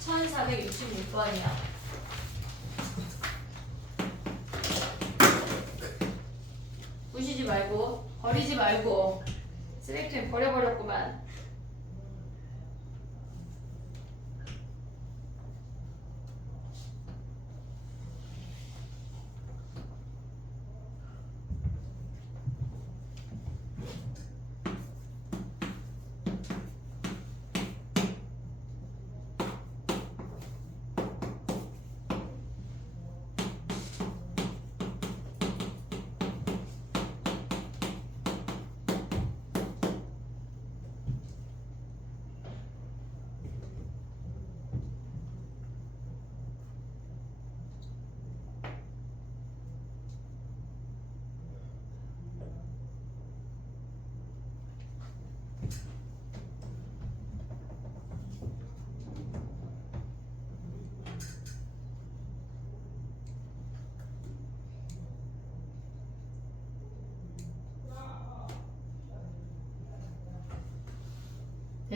1466번이야. 부시지 말고 버리지 말고 쓰레기통에 버려버렸구만.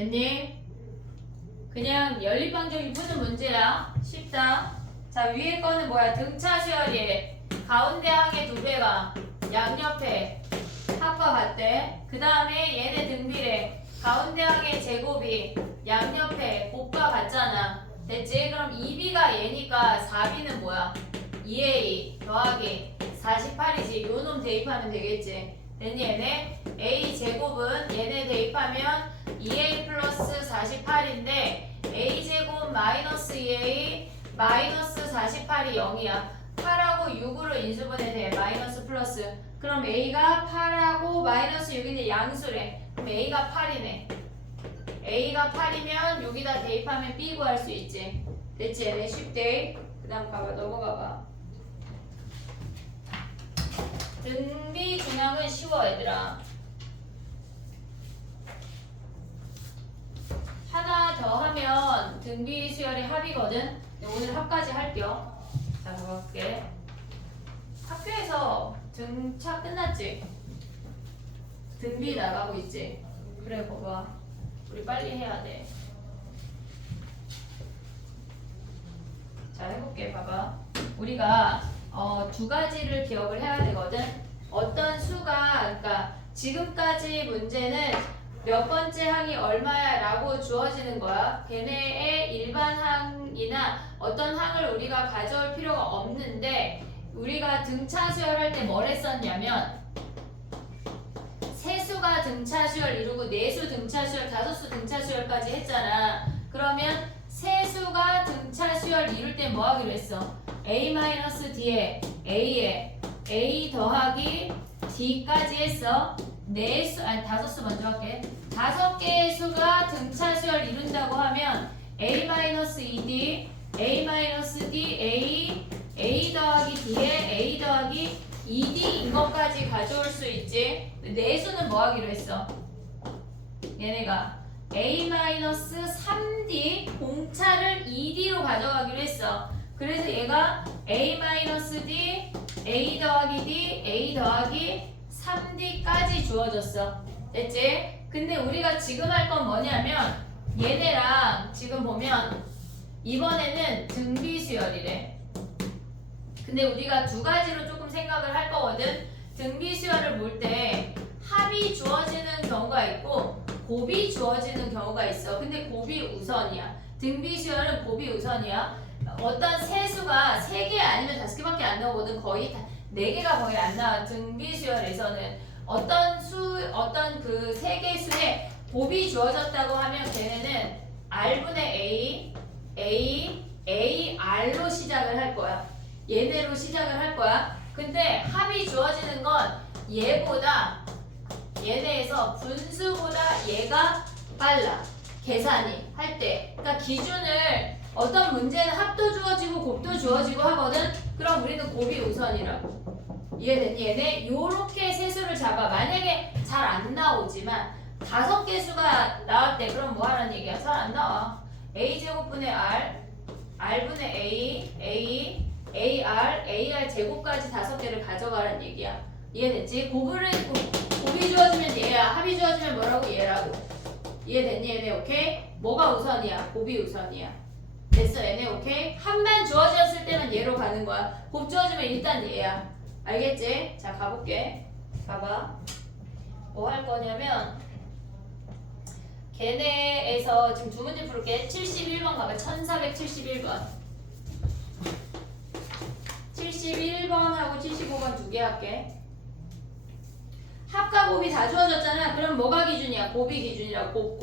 됐니? 그냥 연립방정식 푸는 문제야. 쉽다. 자, 위에 거는 뭐야? 등차 수열이 가운데 항의 2배가 양옆에 합과 같대. 그 다음에 얘네 등비례 가운데 항의 제곱이 양옆에 곱과 같잖아. 됐지? 그럼 2b가 얘니까 4b는 뭐야? 2a 더하기 48이지. 요 놈 대입하면 되겠지. 됐니 얘네? a 제곱은 얘네 대입하면 2a 플러스 48인데 a 제곱 마이너스 2a 마이너스 48이 0이야. 8하고 6으로 인수분해 돼. 마이너스 플러스. 그럼 a가 8하고 마이너스 6인데 양수래. 그럼 a가 8이네. a가 8이면 여기다 대입하면 b 구할 수 있지. 됐지? 얘네 쉽대. 그 다음 가봐. 넘어가봐. 등비 중앙은 쉬워 얘들아. 하나 더 하면 등비 수열이 합이거든. 오늘 합까지 할게요. 자, 가볼게. 학교에서 등차 끝났지? 등비 나가고 있지? 그래, 봐봐. 우리 빨리 해야 돼. 자, 해볼게. 봐봐. 우리가 2가지를 기억을 해야 되거든. 어떤 수가, 그러니까 지금까지 문제는 몇 번째 항이 얼마야 라고 주어지는 거야. 걔네의 일반 항이나 어떤 항을 우리가 가져올 필요가 없는데 우리가 등차 수열할 때 뭘 했었냐면 세수가 등차 수열 이루고 네수 등차 수열, 다섯수 등차 수열까지 했잖아. 그러면 세수가 등차 수열 이룰 때 뭐 하기로 했어? a-d에 a에 a 더하기 d까지 했어. 네수, 아니 다섯수 먼저 할게. 5개의 수가 등차 수열 이룬다고 하면 a-2d, a-d, a 더하기 d에 a 더하기 2d인 것까지 가져올 수 있지. 네수는 뭐 하기로 했어? 얘네가 a-3d 공차를 2d로 가져가기로 했어. 그래서 얘가 a-d, a 더하기 d, a 더하기 3d까지 주어졌어. 됐지? 근데 우리가 지금 할 건 뭐냐면 얘네랑 지금 보면 이번에는 등비수열이래. 근데 우리가 2가지로 조금 생각을 할 거거든. 등비수열을 볼 때 합이 주어지는 경우가 있고 곱이 주어지는 경우가 있어. 근데 곱이 우선이야. 등비수열은 곱이 우선이야. 어떤 세수가 3개 아니면 5개밖에 안 나오거든. 거의 4개가 거의 안 나와. 등비수열에서는 어떤 그 3개 수에 곱이 주어졌다고 하면 걔네는 r분의 a, r로 시작을 할 거야. 얘네로 시작을 할 거야. 근데 합이 주어지는 건 얘보다 얘네에서 분수보다 얘가 빨라. 계산이 할 때. 그러니까 기준을 어떤 문제는 합도 주어지고 곱도 주어지고 하거든. 그럼 우리는 곱이 우선이라고. 이해됐니? 얘네 요렇게 세수를 잡아. 만약에 잘 안 나오지만 5개 수가 나왔대. 그럼 뭐 하라는 얘기야? 잘 안 나와. a제곱분의 r분의 ar 제곱까지 5개를 가져가라는 얘기야. 이해됐지? 곱이 주어지면 얘야. 합이 주어지면 뭐라고? 얘라고. 이해됐니? 얘네 오케이? 뭐가 우선이야? 곱이 우선이야. 됐어 얘네 오케이? 합만 주어졌을 때는 얘로 가는 거야. 곱 주어지면 일단 얘야. 알겠지? 자 가볼게. 봐봐. 뭐 할 거냐면 걔네에서 지금 2문제 풀게. 71번 가봐. 1471번 71번하고 75번 2개 할게. 합과 곱이 다 주어졌잖아. 그럼 뭐가 기준이야? 곱이 기준이라. 곱.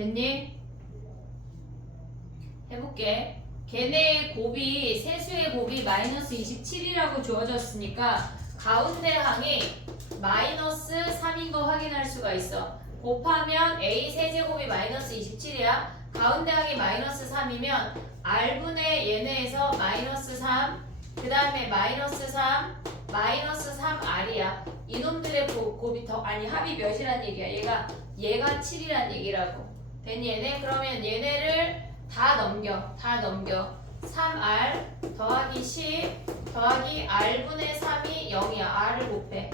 됐니? 해볼게. 걔네의 곱이 세수의 곱이 마이너스 27이라고 주어졌으니까 가운데 항이 마이너스 3인 거 확인할 수가 있어. 곱하면 a 세제곱이 마이너스 27이야. 가운데 항이 마이너스 3이면 r분의 얘네에서 마이너스 3, 그 다음에 마이너스 3, 마이너스 3r이야. 이놈들의 곱이 합이 몇이란 얘기야? 얘가 7이란 얘기라고. 됐니 얘네? 그러면 얘네를 다 넘겨. 3r 더하기 10 더하기 r분의 3이 0이야. r을 곱해.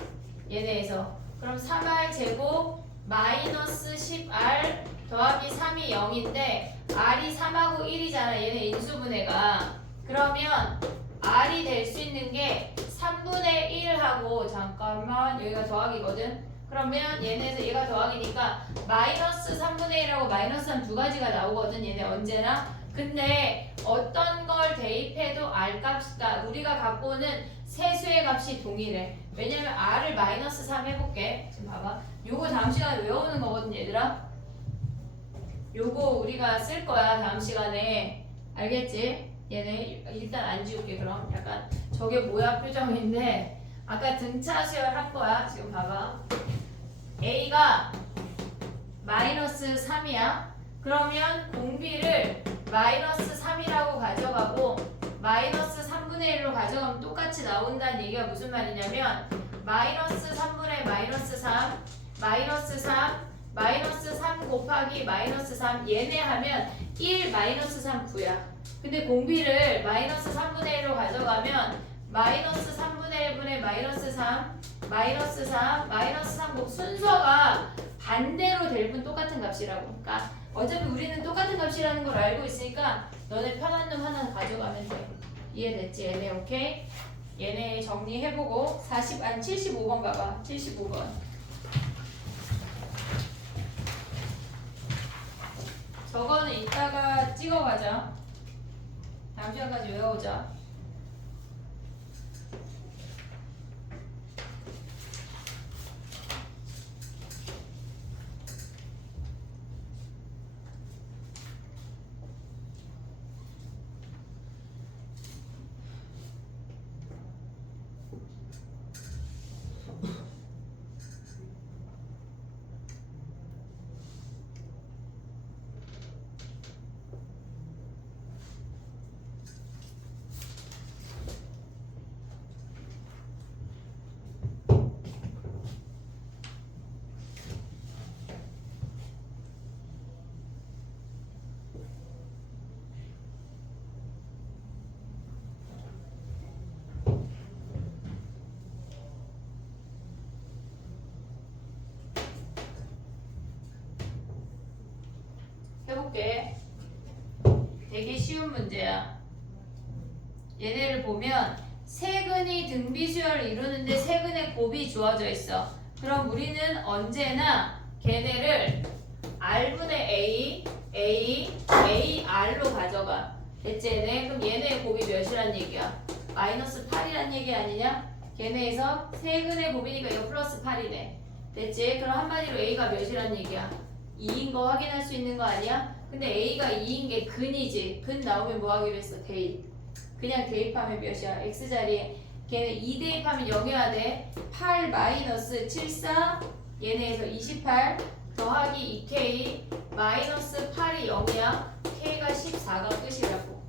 얘네에서. 그럼 3r 제곱 마이너스 10r 더하기 3이 0인데 r이 3하고 1이잖아. 얘네 인수분해가. 그러면 r이 될 수 있는 게 3분의 1하고 잠깐만 여기가 더하기거든. 그러면 얘네에서 얘가 더하기니까 마이너스 3분의 1하고 마이너스 3 두 가지가 나오거든. 얘네 언제나. 근데 어떤 걸 대입해도 r 값이다. 우리가 갖고 오는 세수의 값이 동일해. 왜냐면 r을 마이너스 3 해볼게. 지금 봐봐. 요거 다음 시간에 외우는 거거든 얘들아. 요거 우리가 쓸 거야 다음 시간에. 알겠지? 얘네 일단 안 지울게. 그럼 약간 저게 뭐야 표정인데 아까 등차 수열한 거야. 지금 봐봐. A가 마이너스 3이야. 그러면 공비를 마이너스 3이라고 가져가고 마이너스 3분의 1로 가져가면 똑같이 나온다는 얘기가 무슨 말이냐면 마이너스 3분의 마이너스 3 마이너스 3 마이너스 3 곱하기 마이너스 3 얘네 하면 1 마이너스 3 9야. 근데 공비를 마이너스 3분의 1로 가져가면 마이너스 3분의 1분의 마이너스 3 마이너스 3 마이너스 3 곱 순서가 반대로 될 뿐 똑같은 값이라고. 그러니까 어차피 우리는 똑같은 값이라는 걸 알고 있으니까 너네 편한 놈 하나 가져가면 돼. 이해됐지? 얘네 오케이? 얘네 정리해보고 75번 봐봐. 75번. 저거는 이따가 찍어가자. 다음 시간까지 외워오자. 해볼게. 되게 쉬운 문제야. 얘네를 보면 세근이 등비수열을 이루는데 세근의 곱이 주어져 있어. 그럼 우리는 언제나 걔네를 r분의 ar로 가져가. 됐지 얘네? 그럼 얘네의 곱이 몇이란 얘기야? 마이너스 8이란 얘기 아니냐? 걔네에서 세근의 곱이니까 이거 플러스 8이네. 됐지? 그럼 한마디로 a가 몇이란 얘기야? 2인 거 확인할 수 있는 거 아니야? 근데 a가 2인 게 근이지. 근 나오면 뭐 하기로 했어? 대입. 그냥 대입하면 몇이야? x자리에 걔네 2 대입하면 0이어야 돼. 8 마이너스 74 얘네에서 28 더하기 2k 마이너스 8이 0이야. k가 14가 끝이라고.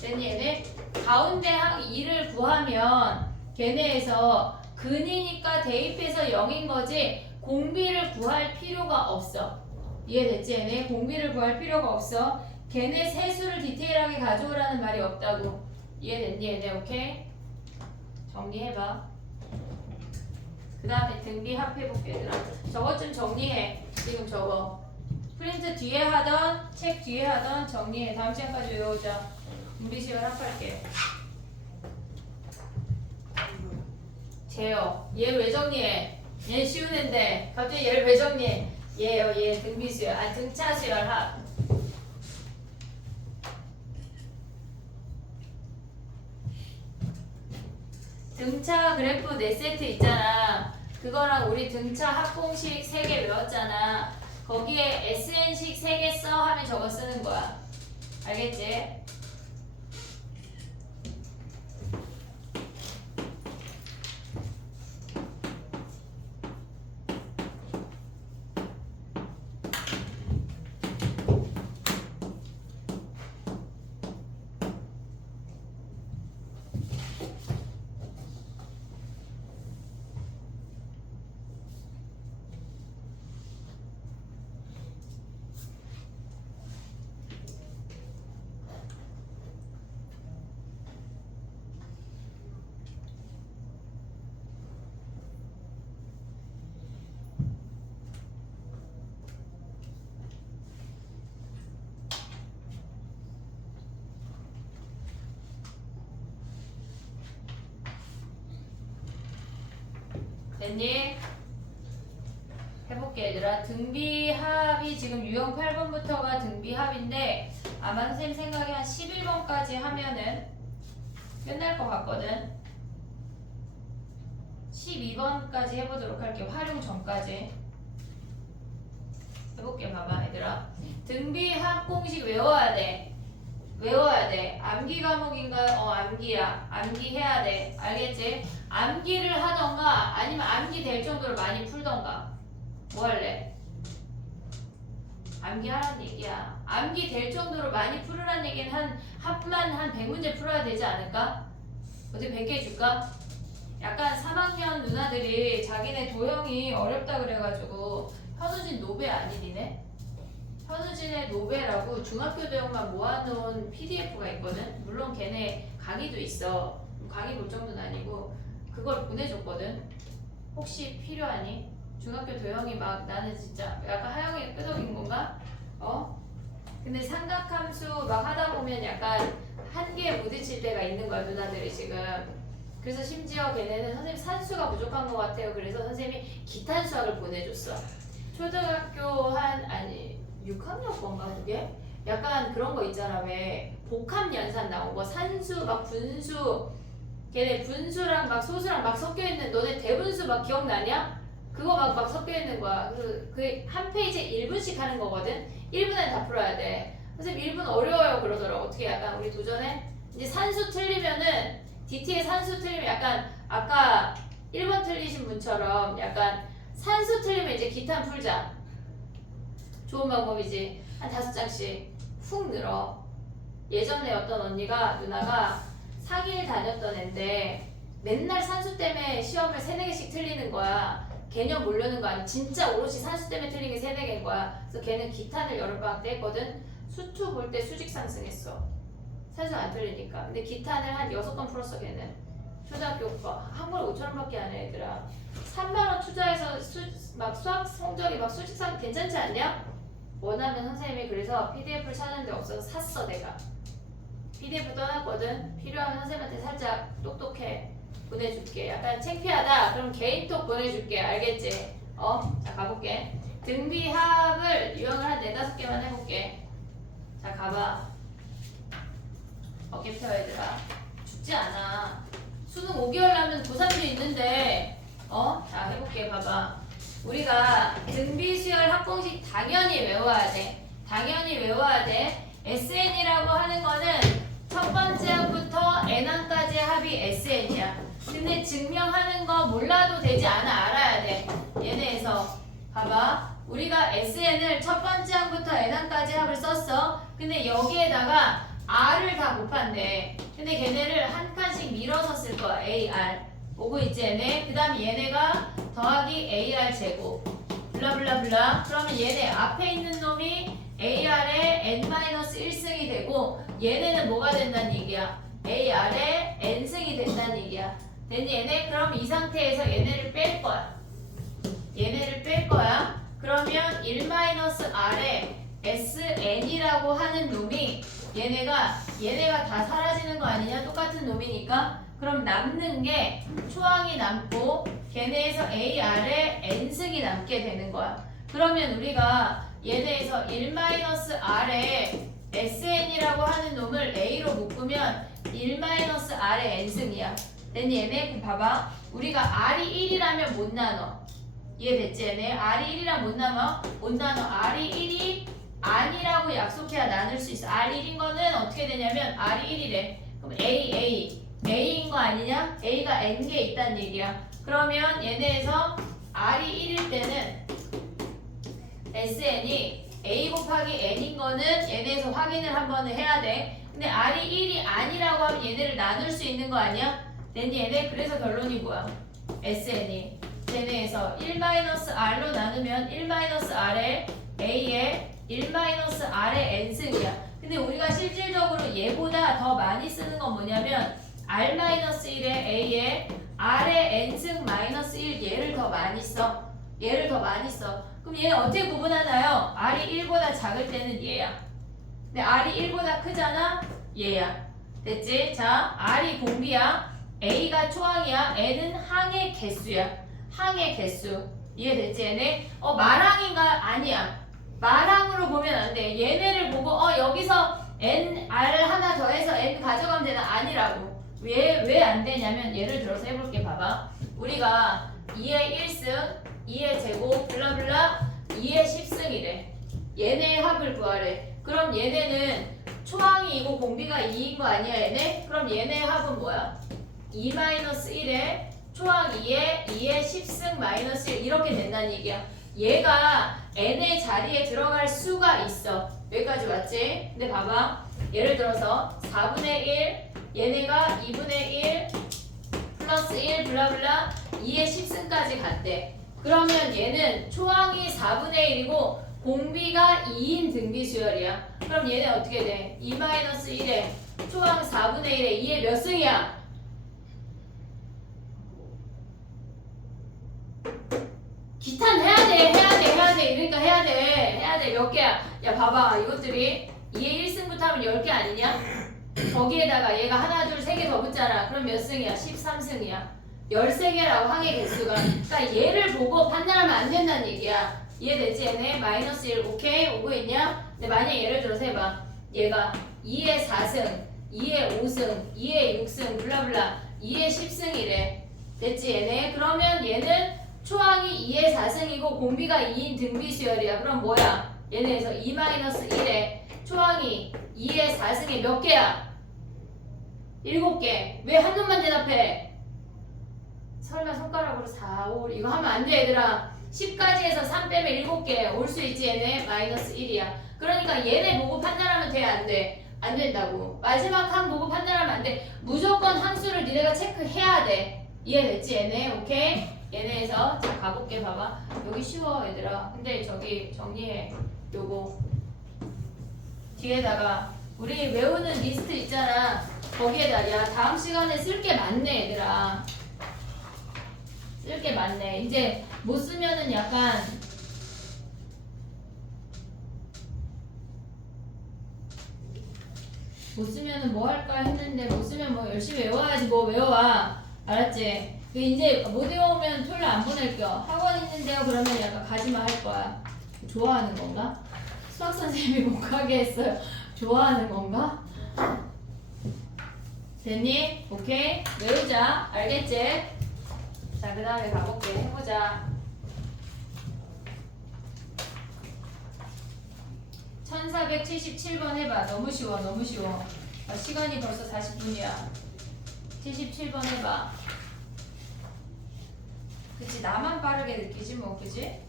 됐니 얘네? 가운데 항 2를 구하면 걔네에서 근이니까 대입해서 0인 거지 공비를 구할 필요가 없어. 이해됐지 얘네? 공비를 구할 필요가 없어. 걔네 세수를 디테일하게 가져오라는 말이 없다고. 이해됐니 얘네? 오케이? 정리해봐. 그 다음에 등비 합해볼게 얘들아. 저것 좀 정리해. 지금 저거 프린트 뒤에 하던 책 뒤에 하던 정리해. 다음 시간까지 외우자. 준비 시간 합할게. 재요. 얘 왜 정리해? 얘 쉬운 앤데 갑자기 얘를 왜 정리해? 얘 등비수열, 등차수열 합. 등차 그래프 4세트 있잖아. 그거랑 우리 등차 합공식 3개 외웠잖아. 거기에 SN식 3개 써 하면 저거 쓰는 거야. 알겠지? 됐니? 해볼게 얘들아. 등비합이 지금 유형 8번부터가 등비합인데 아마 선생님 생각에 한 11번까지 하면은 끝날 것 같거든. 12번까지 해보도록 할게. 활용 전까지 해볼게. 봐봐 얘들아. 등비합 공식 외워야 돼. 외워야 돼. 암기 과목인가요? 암기야. 암기 해야 돼. 알겠지? 암기를 하던가 아니면 암기 될 정도로 많이 풀던가. 뭐 할래? 암기 하라는 얘기야. 암기 될 정도로 많이 풀으라는 얘기는 한 100문제 풀어야 되지 않을까? 어떻게 100개 해줄까? 약간 3학년 누나들이 자기네 도형이 어렵다 그래가지고 현우진 노베 아니니네? 현우진의 노베라고 중학교 도형만 모아놓은 PDF가 있거든? 물론 걔네 강의도 있어. 강의 볼 정도는 아니고 그걸 보내줬거든? 혹시 필요하니? 중학교 도형이 막 나는 진짜 약간 하영이 끄덕인 건가? 근데 삼각함수 막 하다 보면 약간 한계에 부딪힐 때가 있는 거야 누나들이 지금. 그래서 심지어 걔네는 선생님 산수가 부족한 것 같아요. 그래서 선생님이 기탄 수학을 보내줬어. 초등학교 6학년 건가 그게? 약간 그런 거 있잖아. 왜 복합 연산 나온 거 산수 막 분수 걔네 분수랑 막 소수랑 막 섞여 있는 너네 대분수 막 기억나냐? 그거 막 섞여 있는 거야. 그 한 페이지에 1분씩 하는 거거든. 1분 안에 다 풀어야 돼. 선생님 1분 어려워요 그러더라고. 어떻게 약간 우리 도전해? 이제 산수 틀리면은 DT의 산수 틀리면 약간 아까 1번 틀리신 분처럼 약간 산수 틀리면 이제 기탄 풀자. 좋은 방법이지. 한 5장씩 훅 늘어. 예전에 어떤 언니가 누나가 상일 다녔던 앤데 맨날 산수 때문에 시험을 3-4개씩 틀리는 거야. 개념 모르는 거 아니야. 진짜 오롯이 산수 때문에 틀린 게 3-4개인 거야. 그래서 걔는 기탄을 여름방학 때 했거든. 수투 볼 때 수직 상승했어. 산수 안 틀리니까. 근데 기탄을 한 6번 풀었어 걔는. 초등학교 한 번에 5,000원밖에 안 해 얘들아. 3만원 투자해서 막 수학 성적이 막 수직상 괜찮지 않냐? 원하면 선생님이 그래서 PDF를 찾는데 없어서 샀어 내가. PDF 떠났거든. 필요하면 선생님한테 살짝 똑똑해 보내줄게. 약간 창피하다 그럼 개인톡 보내줄게. 알겠지? 자 가볼게. 등비합을 유형을 한 4-5개만 해볼게. 자 가봐. 어깨 펴 얘들아. 죽지 않아. 수능 5개월 나면 고3도 있는데 자 해볼게. 봐봐. 우리가 등비수열 합공식 당연히 외워야 돼. 당연히 외워야 돼. SN이라고 하는 거는 첫 번째 항부터 N항까지 합이 SN이야. 근데 증명하는 거 몰라도 되지 않아. 알아야 돼. 얘네에서 봐봐. 우리가 SN을 첫 번째 항부터 N항까지 합을 썼어. 근데 여기에다가 R을 다 곱한대. 근데 걔네를 한 칸씩 밀어서 쓸 거야. AR. 오고 있지 얘네. 그 다음에 얘네가 더하기 AR 제곱. 블라블라블라. 그러면 얘네 앞에 있는 놈이 AR의 N-1승이 되고 얘네는 뭐가 된다는 얘기야? AR의 N승이 된다는 얘기야. 됐니 얘네? 그럼 이 상태에서 얘네를 뺄 거야. 얘네를 뺄 거야. 그러면 1-R의 SN이라고 하는 놈이 얘네가 다 사라지는 거 아니냐? 똑같은 놈이니까. 그럼 남는 게 초항이 남고 걔네에서 AR의 N승이 남게 되는 거야. 그러면 우리가 얘네에서 1-R의 SN이라고 하는 놈을 A로 묶으면 1-R의 N승이야. 됐니 얘네? 그럼 봐봐. 우리가 R이 1이라면 못 나눠. 이해됐지 얘네? R이 1이랑 못 나눠? 못 나눠. R이 1이 아니라고 약속해야 나눌 수 있어. R 1인 거는 어떻게 되냐면 R이 1이래. 그럼 A인 거 아니냐? A가 N개 있다는 얘기야. 그러면 얘네에서 R이 1일 때는 SN이 A 곱하기 N인 거는 얘네에서 확인을 한번 해야 돼. 근데 R이 1이 아니라고 하면 얘네를 나눌 수 있는 거 아니야? 됐니 얘네? 그래서 결론이 뭐야? SN이 얘네에서 1-R로 나누면 1-R에 A에 1-R의 N승이야. 근데 우리가 실질적으로 얘보다 더 많이 쓰는 건 뭐냐면 R-1에 A에 R의 N승 마이너스 1 얘를 더 많이 써. 얘를 더 많이 써. 그럼 얘는 어떻게 구분하나요? R이 1보다 작을 때는 얘야. 근데 R이 1보다 크잖아? 얘야. 됐지? 자, R이 공비야. A가 초항이야. N은 항의 개수야. 항의 개수. 이해됐지 얘네? 말항인가? 아니야. 말항으로 보면 안 돼. 얘네를 보고 여기서 N, R 하나 더해서 N 가져가면 되나? 아니라고. 왜 안 되냐면 예를 들어서 해볼게. 봐봐. 우리가 2의 1승, 2의 제곱, 블라블라 2의 10승이래. 얘네의 합을 구하래. 그럼 얘네는 초항이고 공비가 2인 거 아니야 얘네? 그럼 얘네의 합은 뭐야? 2-1에 초항 2에 2의 10승 마이너스 1 이렇게 된다는 얘기야. 얘가 n의 자리에 들어갈 수가 있어. 여기까지 왔지? 근데 봐봐. 예를 들어서 4분의 1 얘네가 2분의 1 플러스 1 블라블라 2의 10승까지 갔대. 그러면 얘는 초항이 4분의 1이고 공비가 2인 등비수열이야. 그럼 얘는 어떻게 돼? 2-1에 초항 4분의 1에 2의 몇 승이야? 기탄 해야 돼. 그러니까 해야 돼. 몇 개야? 야 봐봐. 이것들이 2의 1승부터 하면 10개 아니냐? 거기에다가 얘가 하나 둘 세 개 더 붙잖아. 그럼 몇 승이야? 13승이야. 13개라고 항의 개수가. 그러니까 얘를 보고 판단하면 안 된다는 얘기야. 이해되지 얘네? 마이너스 1 오케이? 오고 있냐? 근데 만약에 예를 들어서 해봐. 얘가 2의 4승, 2의 5승, 2의 6승 블라블라 2의 10승이래. 됐지 얘네? 그러면 얘는 초항이 2의 4승이고 공비가 2인 등비수열이야. 그럼 뭐야? 얘네에서 2-1에 초항이 2의 4승에 몇 개야? 7개. 왜 한 놈만 대답해? 설마 손가락으로 4, 5 이거 하면 안 돼 얘들아. 10까지 해서 3 빼면 7개 올 수 있지 얘네? 마이너스 1이야. 그러니까 얘네 보고 판단하면 돼? 안 돼? 안 된다고. 마지막 항 보고 판단하면 안 돼. 무조건 항수를 니네가 체크해야 돼. 이해됐지 얘네? 오케이? 얘네에서 자 가볼게. 봐봐. 여기 쉬워 얘들아. 근데 저기 정리해. 요거 뒤에다가 우리 외우는 리스트 있잖아. 거기에다가 다음 시간에 쓸 게 많네 얘들아. 쓸 게 많네. 이제 못 쓰면은 약간 못 쓰면은 뭐 할까 했는데 못 쓰면 뭐 열심히 외워야지. 뭐 외워와. 알았지? 이제 못 외우면 토요일 안 보낼게요. 학원 있는데요. 그러면 약간 가지마 할 거야. 좋아하는 건가? 수학 선생님이 못 가게 했어요. 좋아하는 건가? 됐니? 오케이? 외우자. 알겠지? 자, 그 다음에 가볼게. 해보자. 1477번 해봐. 너무 쉬워. 시간이 벌써 40분이야. 77번 해봐. 그치? 나만 빠르게 느끼지 뭐. 그치?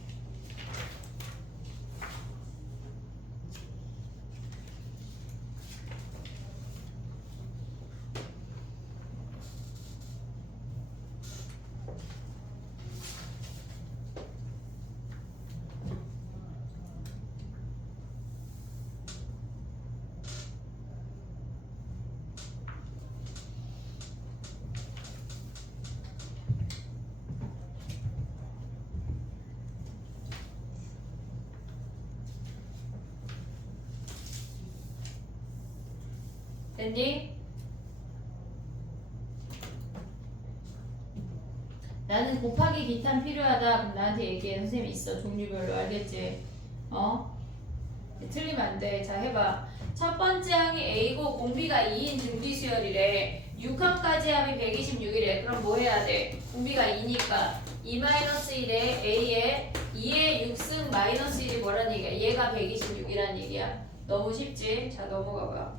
됐니? 나는 곱하기 기탄 필요하다. 그럼 나한테 얘기해. 선생님 있어. 종류별로. 알겠지? 틀리면 안 돼. 자, 해봐. 첫 번째 항이 A고 공비가 2인 등비수열이래. 6항까지 합이 126이래. 그럼 뭐 해야 돼? 공비가 2니까 2-1에 A에 2의 6승 마이너스 1이 뭐란 얘기야? 얘가 126이란 얘기야. 너무 쉽지? 자, 넘어가봐.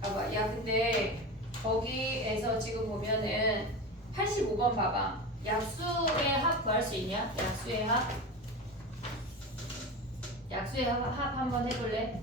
가봐. 야, 근데 거기에서 지금 보면은 85번 봐봐. 약수의 합 구할 수 있냐? 약수의 합? 약수의 합 한번 해볼래?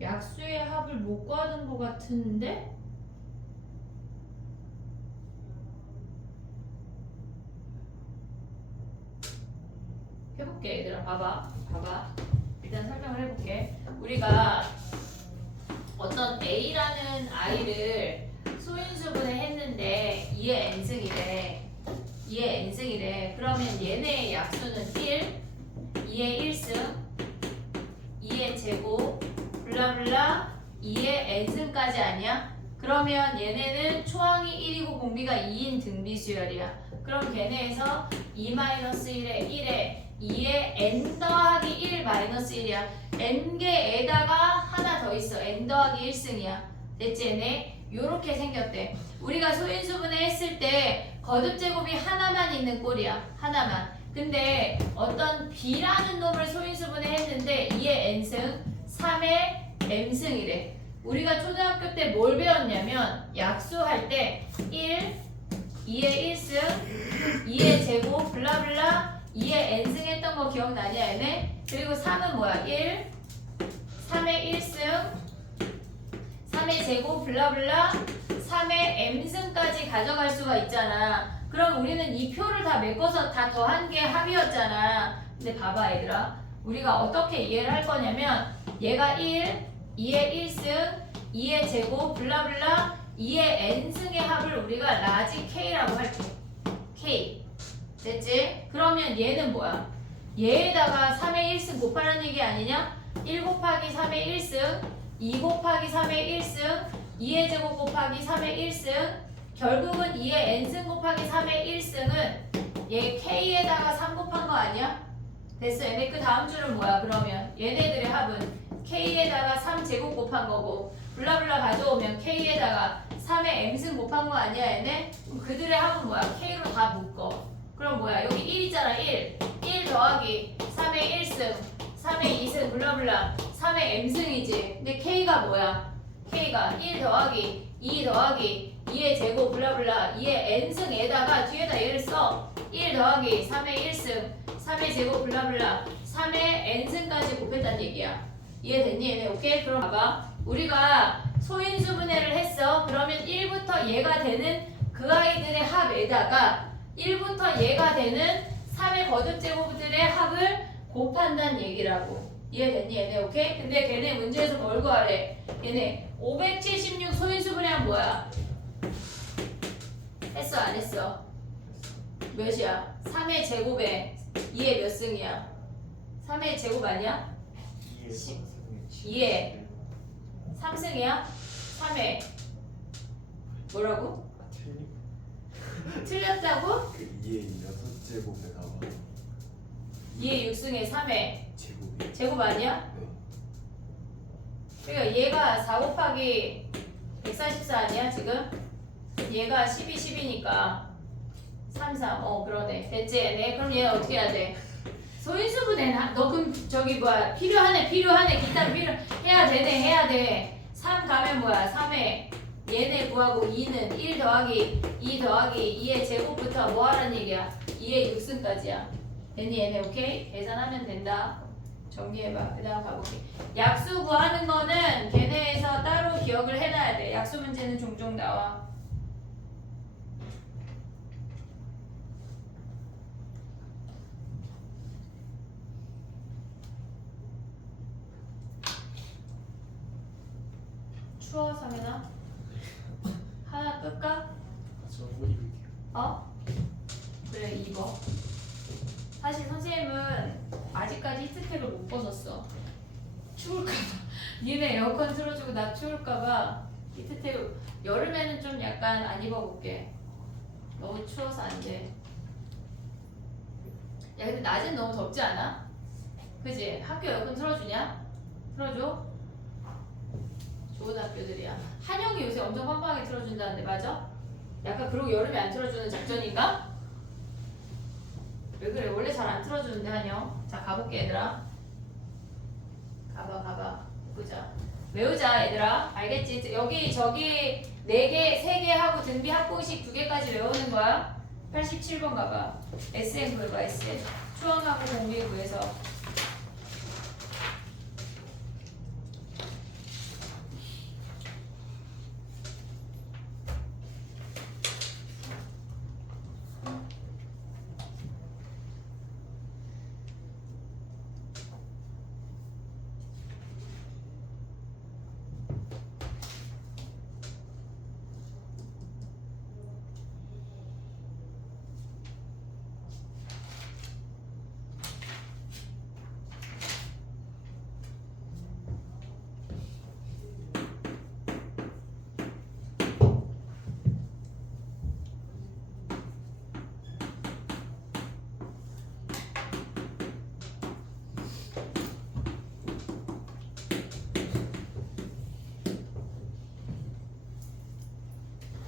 약수의 합을 못 구하는 것 같은데? 해볼게 얘들아. 봐봐. 일단 설명을 해볼게. 우리가 어떤 A라는 아이를 소인수분해 했는데 2의 n승이래. 그러면 얘네의 약수는 1, 2의 1승, 2의 제곱, 블라블라 2의 n승까지 아니야? 그러면 얘네는 초항이 1이고 공비가 2인 등비수열이야. 그럼 걔네에서 2-1에 1에 2의 n 더하기 1 마이너스 1이야. n개에다가 하나 더 있어. n 더하기 1승이야. 됐지 얘네? 요렇게 생겼대. 우리가 소인수분해 했을 때 거듭제곱이 하나만 있는 꼴이야. 하나만. 근데 어떤 b라는 놈을 소인수분해 했는데 2의 n승 3의 m승이래. 우리가 초등학교 때 뭘 배웠냐면 약수할 때 1, 2의 1승, 2의 제곱, 블라블라 2의 n승 했던 거 기억나냐 얘네? 그리고 3은 뭐야? 1, 3의 1승, 3의 제곱, 블라블라 3의 m승까지 가져갈 수가 있잖아. 그럼 우리는 이 표를 다 메꿔서 다 더한 게 합이었잖아. 근데 봐봐 얘들아. 우리가 어떻게 이해를 할 거냐면 얘가 1, 2의 1승, 2의 제곱, 블라블라 2의 n승의 합을 우리가 라지 K라고 할게. K. 됐지? 그러면 얘는 뭐야? 얘에다가 3의 1승 곱하라는 얘기 아니냐? 1 곱하기 3의 1승, 2 곱하기 3의 1승, 2의 제곱 곱하기 3의 1승, 결국은 2의 n승 곱하기 3의 1승은 얘 K에다가 3 곱한 거 아니야? 됐어. 얘네 그 다음 줄은 뭐야? 그러면 얘네들의 합은 K에다가 3제곱 곱한 거고 블라블라 가져오면 K에다가 3의 m승 곱한 거 아니야 얘네? 그럼 그들의 합은 뭐야? K로 다 묶어. 그럼 뭐야? 여기 1 있잖아. 1 더하기 3의 1승 3의 2승 블라블라 3의 m승이지. 근데 K가 뭐야? K가 1 더하기 2 더하기 2의 제곱 블라블라 2의 n승에다가 뒤에다 얘를 써. 1 더하기 3의 1승 3의 제곱 블라블라 3의 n승까지 곱했단 얘기야. 이해됐니 얘네? 오케이? 그럼 봐봐. 우리가 소인수분해를 했어. 그러면 1부터 얘가 되는 그 아이들의 합에다가 1부터 얘가 되는 3의 거듭제곱들의 합을 곱한다는 얘기라고. 이해됐니 얘네? 오케이? 근데 걔네 문제에서 뭘 구하래? 얘네 576 소인수분해하면 뭐야? 했어 안 했어? 몇이야? 3의 제곱에 2의 몇 승이야? 3의 제곱 아니야? 2의 3승이야? 3의 뭐라고? 틀렸다고? 그 2의 6제곱에다가 2의 6승에 3의 제곱이 제곱 아니야? 네. 그러니까 얘가 4 곱하기 144 아니야 지금? 얘가 12, 10이니까 3, 3 그러네. 됐지 얘네? 그럼 얘 어떻게 해야 돼? 소인수분해. 너 그럼 저기 뭐야 필요하네 기타 필요해야 되네. 해야 돼. 3 가면 뭐야? 3의 얘네 구하고 2는 1 더하기 2 더하기 2의 제곱부터 뭐 하라는 얘기야? 2의 6승까지야. 됐니 얘네 오케이? 계산하면 된다. 정리해봐. 그 다음 가볼게. 약수 구하는 거는 걔네에서 따로 기억을 해놔야 돼. 약수 문제는 종종 나와. 추워 성현아? 하나 끌까? 저옷 입을게요. 어? 그래 입어. 사실 선생님은 아직까지 히트텍을 못 벗었어. 추울까봐. 니네 에어컨 틀어주고 나 추울까봐 히트텍 여름에는 좀 약간 안 입어볼게. 너무 추워서 안 돼. 야 근데 낮엔 너무 덥지 않아? 그지? 학교 에어컨 틀어주냐? 틀어줘? 좋은 학교들이야. 한영이 요새 엄청 빵빵하게 틀어준다는데 맞아? 약간 그러고 여름에 안 틀어주는 작전인가? 왜 그래? 원래 잘 안 틀어주는데 한영. 자 가볼게 얘들아. 가봐. 보자. 외우자 얘들아. 알겠지? 여기 저기 4개, 3개 하고 등비 합공식 2개까지 외우는 거야. 87번 가봐. SN 구해봐 SN. 추억하고 공비 구해서.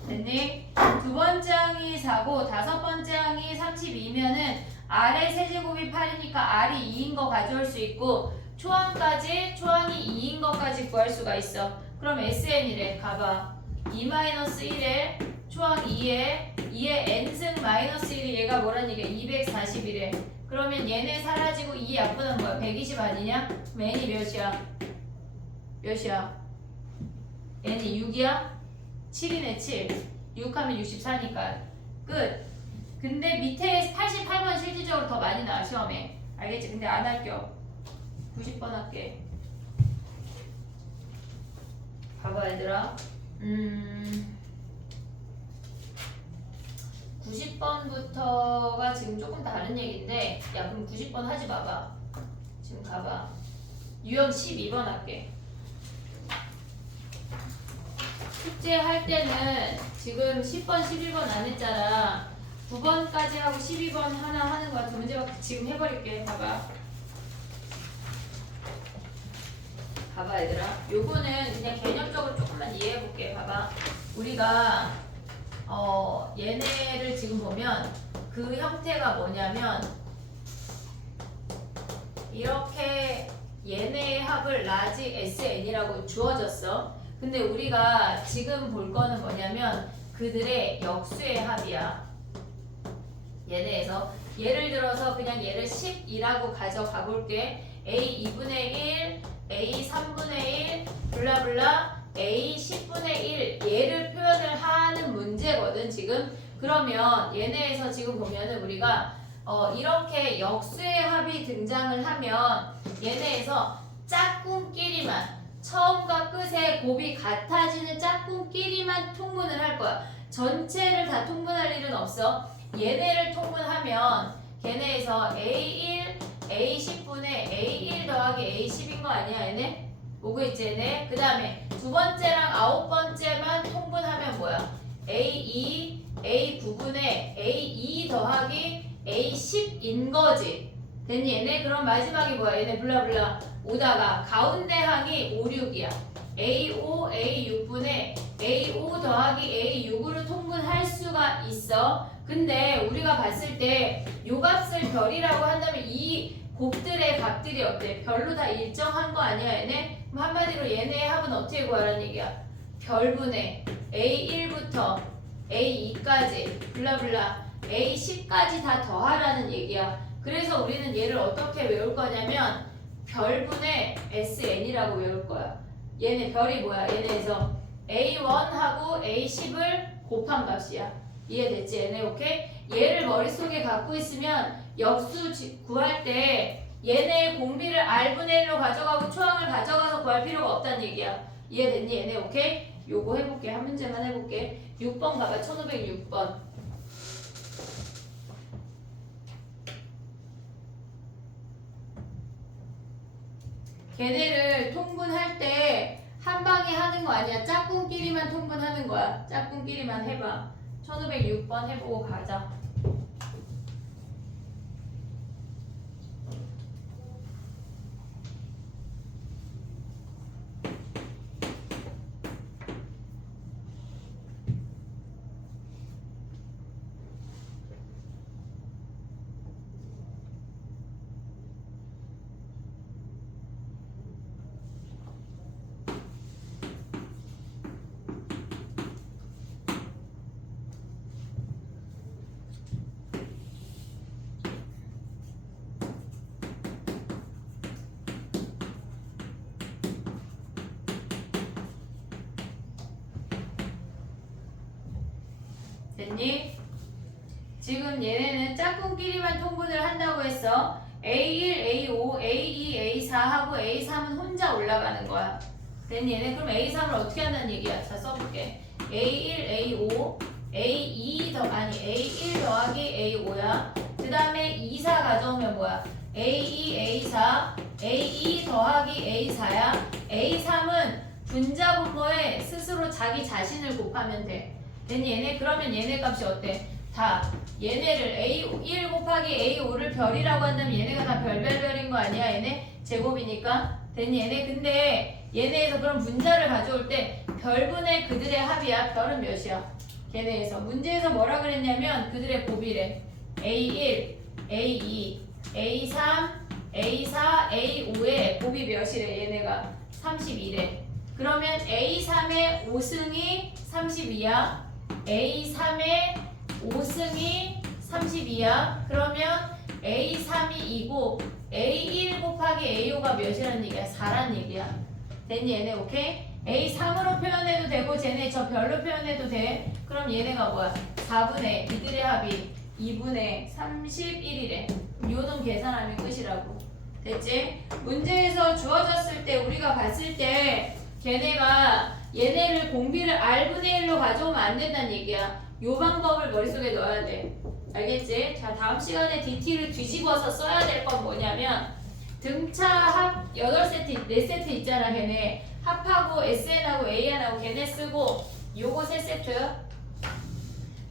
됐니? 두 번째 항이 4고 다섯 번째 항이 32면은 R의 세제곱이 8이니까 R이 2인 거 가져올 수 있고 초항이 2인 것까지 구할 수가 있어. 그럼 SN이래. 가봐. 2-1에 초항 2에 n승 마이너스 1이 얘가 뭐란 얘기야? 240이래. 그러면 얘네 사라지고 2 약분한 거야. 120 아니냐? 그럼 n이 몇이야? n이 6이야? 7이네 7. 6하면 64니까 끝. 근데 밑에 88번 실질적으로 더 많이 나와 시험에. 알겠지? 근데 안 할게요. 90번 할게. 봐봐 얘들아. 90번부터가 지금 조금 다른 얘기인데 야 그럼 90번 하지 마봐. 지금 가봐. 유형 12번 할게. 숙제 할 때는 지금 10번, 11번 안 했잖아. 9번까지 하고 12번 하나 하는 거야. 두 문제밖에 지금 해버릴게. 봐봐. 봐봐 얘들아. 요거는 그냥 개념적으로 조금만 이해해볼게. 봐봐. 우리가 얘네를 지금 보면 그 형태가 뭐냐면 이렇게 얘네의 합을 라지 SN이라고 주어졌어. 근데 우리가 지금 볼 거는 뭐냐면 그들의 역수의 합이야. 얘네에서 예를 들어서 그냥 얘를 10이라고 가져가 볼게. A 2분의 1, A 3분의 1, 블라블라 A 10분의 1 얘를 표현을 하는 문제거든 지금. 그러면 얘네에서 지금 보면은 우리가 이렇게 역수의 합이 등장을 하면 얘네에서 짝꿍끼리만 처음과 끝의 곱이 같아지는 짝꿍끼리만 통분을 할 거야. 전체를 다 통분할 일은 없어. 얘네를 통분하면 걔네에서 A1, A10분의 A1 더하기 A10인 거 아니야 얘네? 오고 있지 얘네? 그 다음에 두 번째랑 아홉 번째만 통분하면 뭐야? A2, A9분의 A2 더하기 A10인 거지. 됐니 얘네? 그럼 마지막이 뭐야? 얘네 블라블라 오다가 가운데 항이 5, 6이야. A5, A6분의 A5 더하기 A6으로 통분할 수가 있어. 근데 우리가 봤을 때 요 값을 별이라고 한다면 이 곱들의 값들이 어때? 별로 다 일정한 거 아니야 얘네? 그럼 한마디로 얘네의 합은 어떻게 구하라는 얘기야? 별분의 A1부터 A2까지 블라블라 A10까지 다 더하라는 얘기야. 그래서 우리는 얘를 어떻게 외울 거냐면 별분의 SN이라고 외울 거야. 얘네 별이 뭐야? 얘네에서 A1하고 A10을 곱한 값이야. 이해됐지? 얘네 오케이? 얘를 머릿속에 갖고 있으면 역수 구할 때 얘네의 공비를 R분의 1로 가져가고 초항을 가져가서 구할 필요가 없다는 얘기야. 이해됐니? 얘네 오케이? 요거 해볼게. 한 문제만 해볼게. 6번 가봐. 1506번. 걔네를 통분할 때 한 방에 하는 거 아니야. 짝꿍끼리만 통분하는 거야. 짝꿍끼리만 해봐. 1506번 해보고 가자. 됐니? 지금 얘네는 짝꿍끼리만 통분을 한다고 했어. A1, A5, A2, A4하고 A3은 혼자 올라가는 거야. 됐니? 얘네 그럼 A3을 어떻게 한다는 얘기야? 자 써볼게. A1, A5, A2 A1 더하기 A5야. 그 다음에 2, 4 가져오면 뭐야? A2, A4, A2 더하기 A4야. A3은 분자 분모에 스스로 자기 자신을 곱하면 돼. 됐니? 얘네 그러면 얘네 값이 어때? 다 얘네를 A1 곱하기 A5를 별이라고 한다면 얘네가 다 별별별인 거 아니야? 얘네 제곱이니까. 됐니? 얘네 근데 얘네에서 그럼 분자를 가져올 때 별분의 그들의 합이야. 별은 몇이야? 걔네에서 문제에서 뭐라 그랬냐면 그들의 곱이래. A1, A2, A3, A4, A5의 곱이 몇이래? 얘네가 32래. 그러면 A3의 5승이 32야. A3의 5승이 32야. 그러면 A3이 2고 A1 곱하기 A5가 몇이라는 얘기야? 4란 얘기야. 됐니? 얘네 오케이? A3으로 표현해도 되고 쟤네 저 별로 표현해도 돼. 그럼 얘네가 뭐야? 4분의 이들의 합이 2분의 31이래. 요놈 계산하면 끝이라고. 됐지? 문제에서 주어졌을 때 우리가 봤을 때 걔네가 얘네를 공비를 R분의 1로 가져오면 안 된다는 얘기야. 요 방법을 머릿속에 넣어야 돼. 알겠지? 자, 다음 시간에 DT를 뒤집어서 써야 될 건 뭐냐면 등차 합 8세트, 4세트 있잖아. 걔네 합하고 SN하고 AN하고 걔네 쓰고 요거 3세트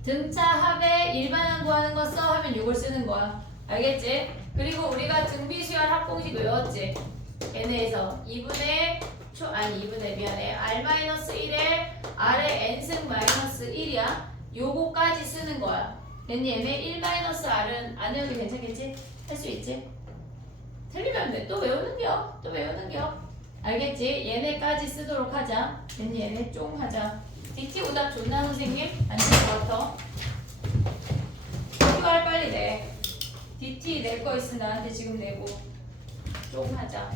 등차 합에 일반항 구하는 거 써 하면 요걸 쓰는 거야. 알겠지? 그리고 우리가 등비수열 합공식 외웠지? 걔네에서 2분의 미안해. R-1에 R의 n승 마이너스 1이야. 요거까지 쓰는 거야. 됐니? 얘네 1-R은 안 외워도 괜찮겠지? 할 수 있지? 틀리면 돼. 또 외우는겨. 또 외우는겨. 알겠지? 얘네까지 쓰도록 하자. 됐니? 얘네 쫑 하자. DT 오답 좋나 선생님? 안 될 것 같아. QR 빨리 내. DT 낼 거 있으면 나한테 지금 내고 쫑 하자.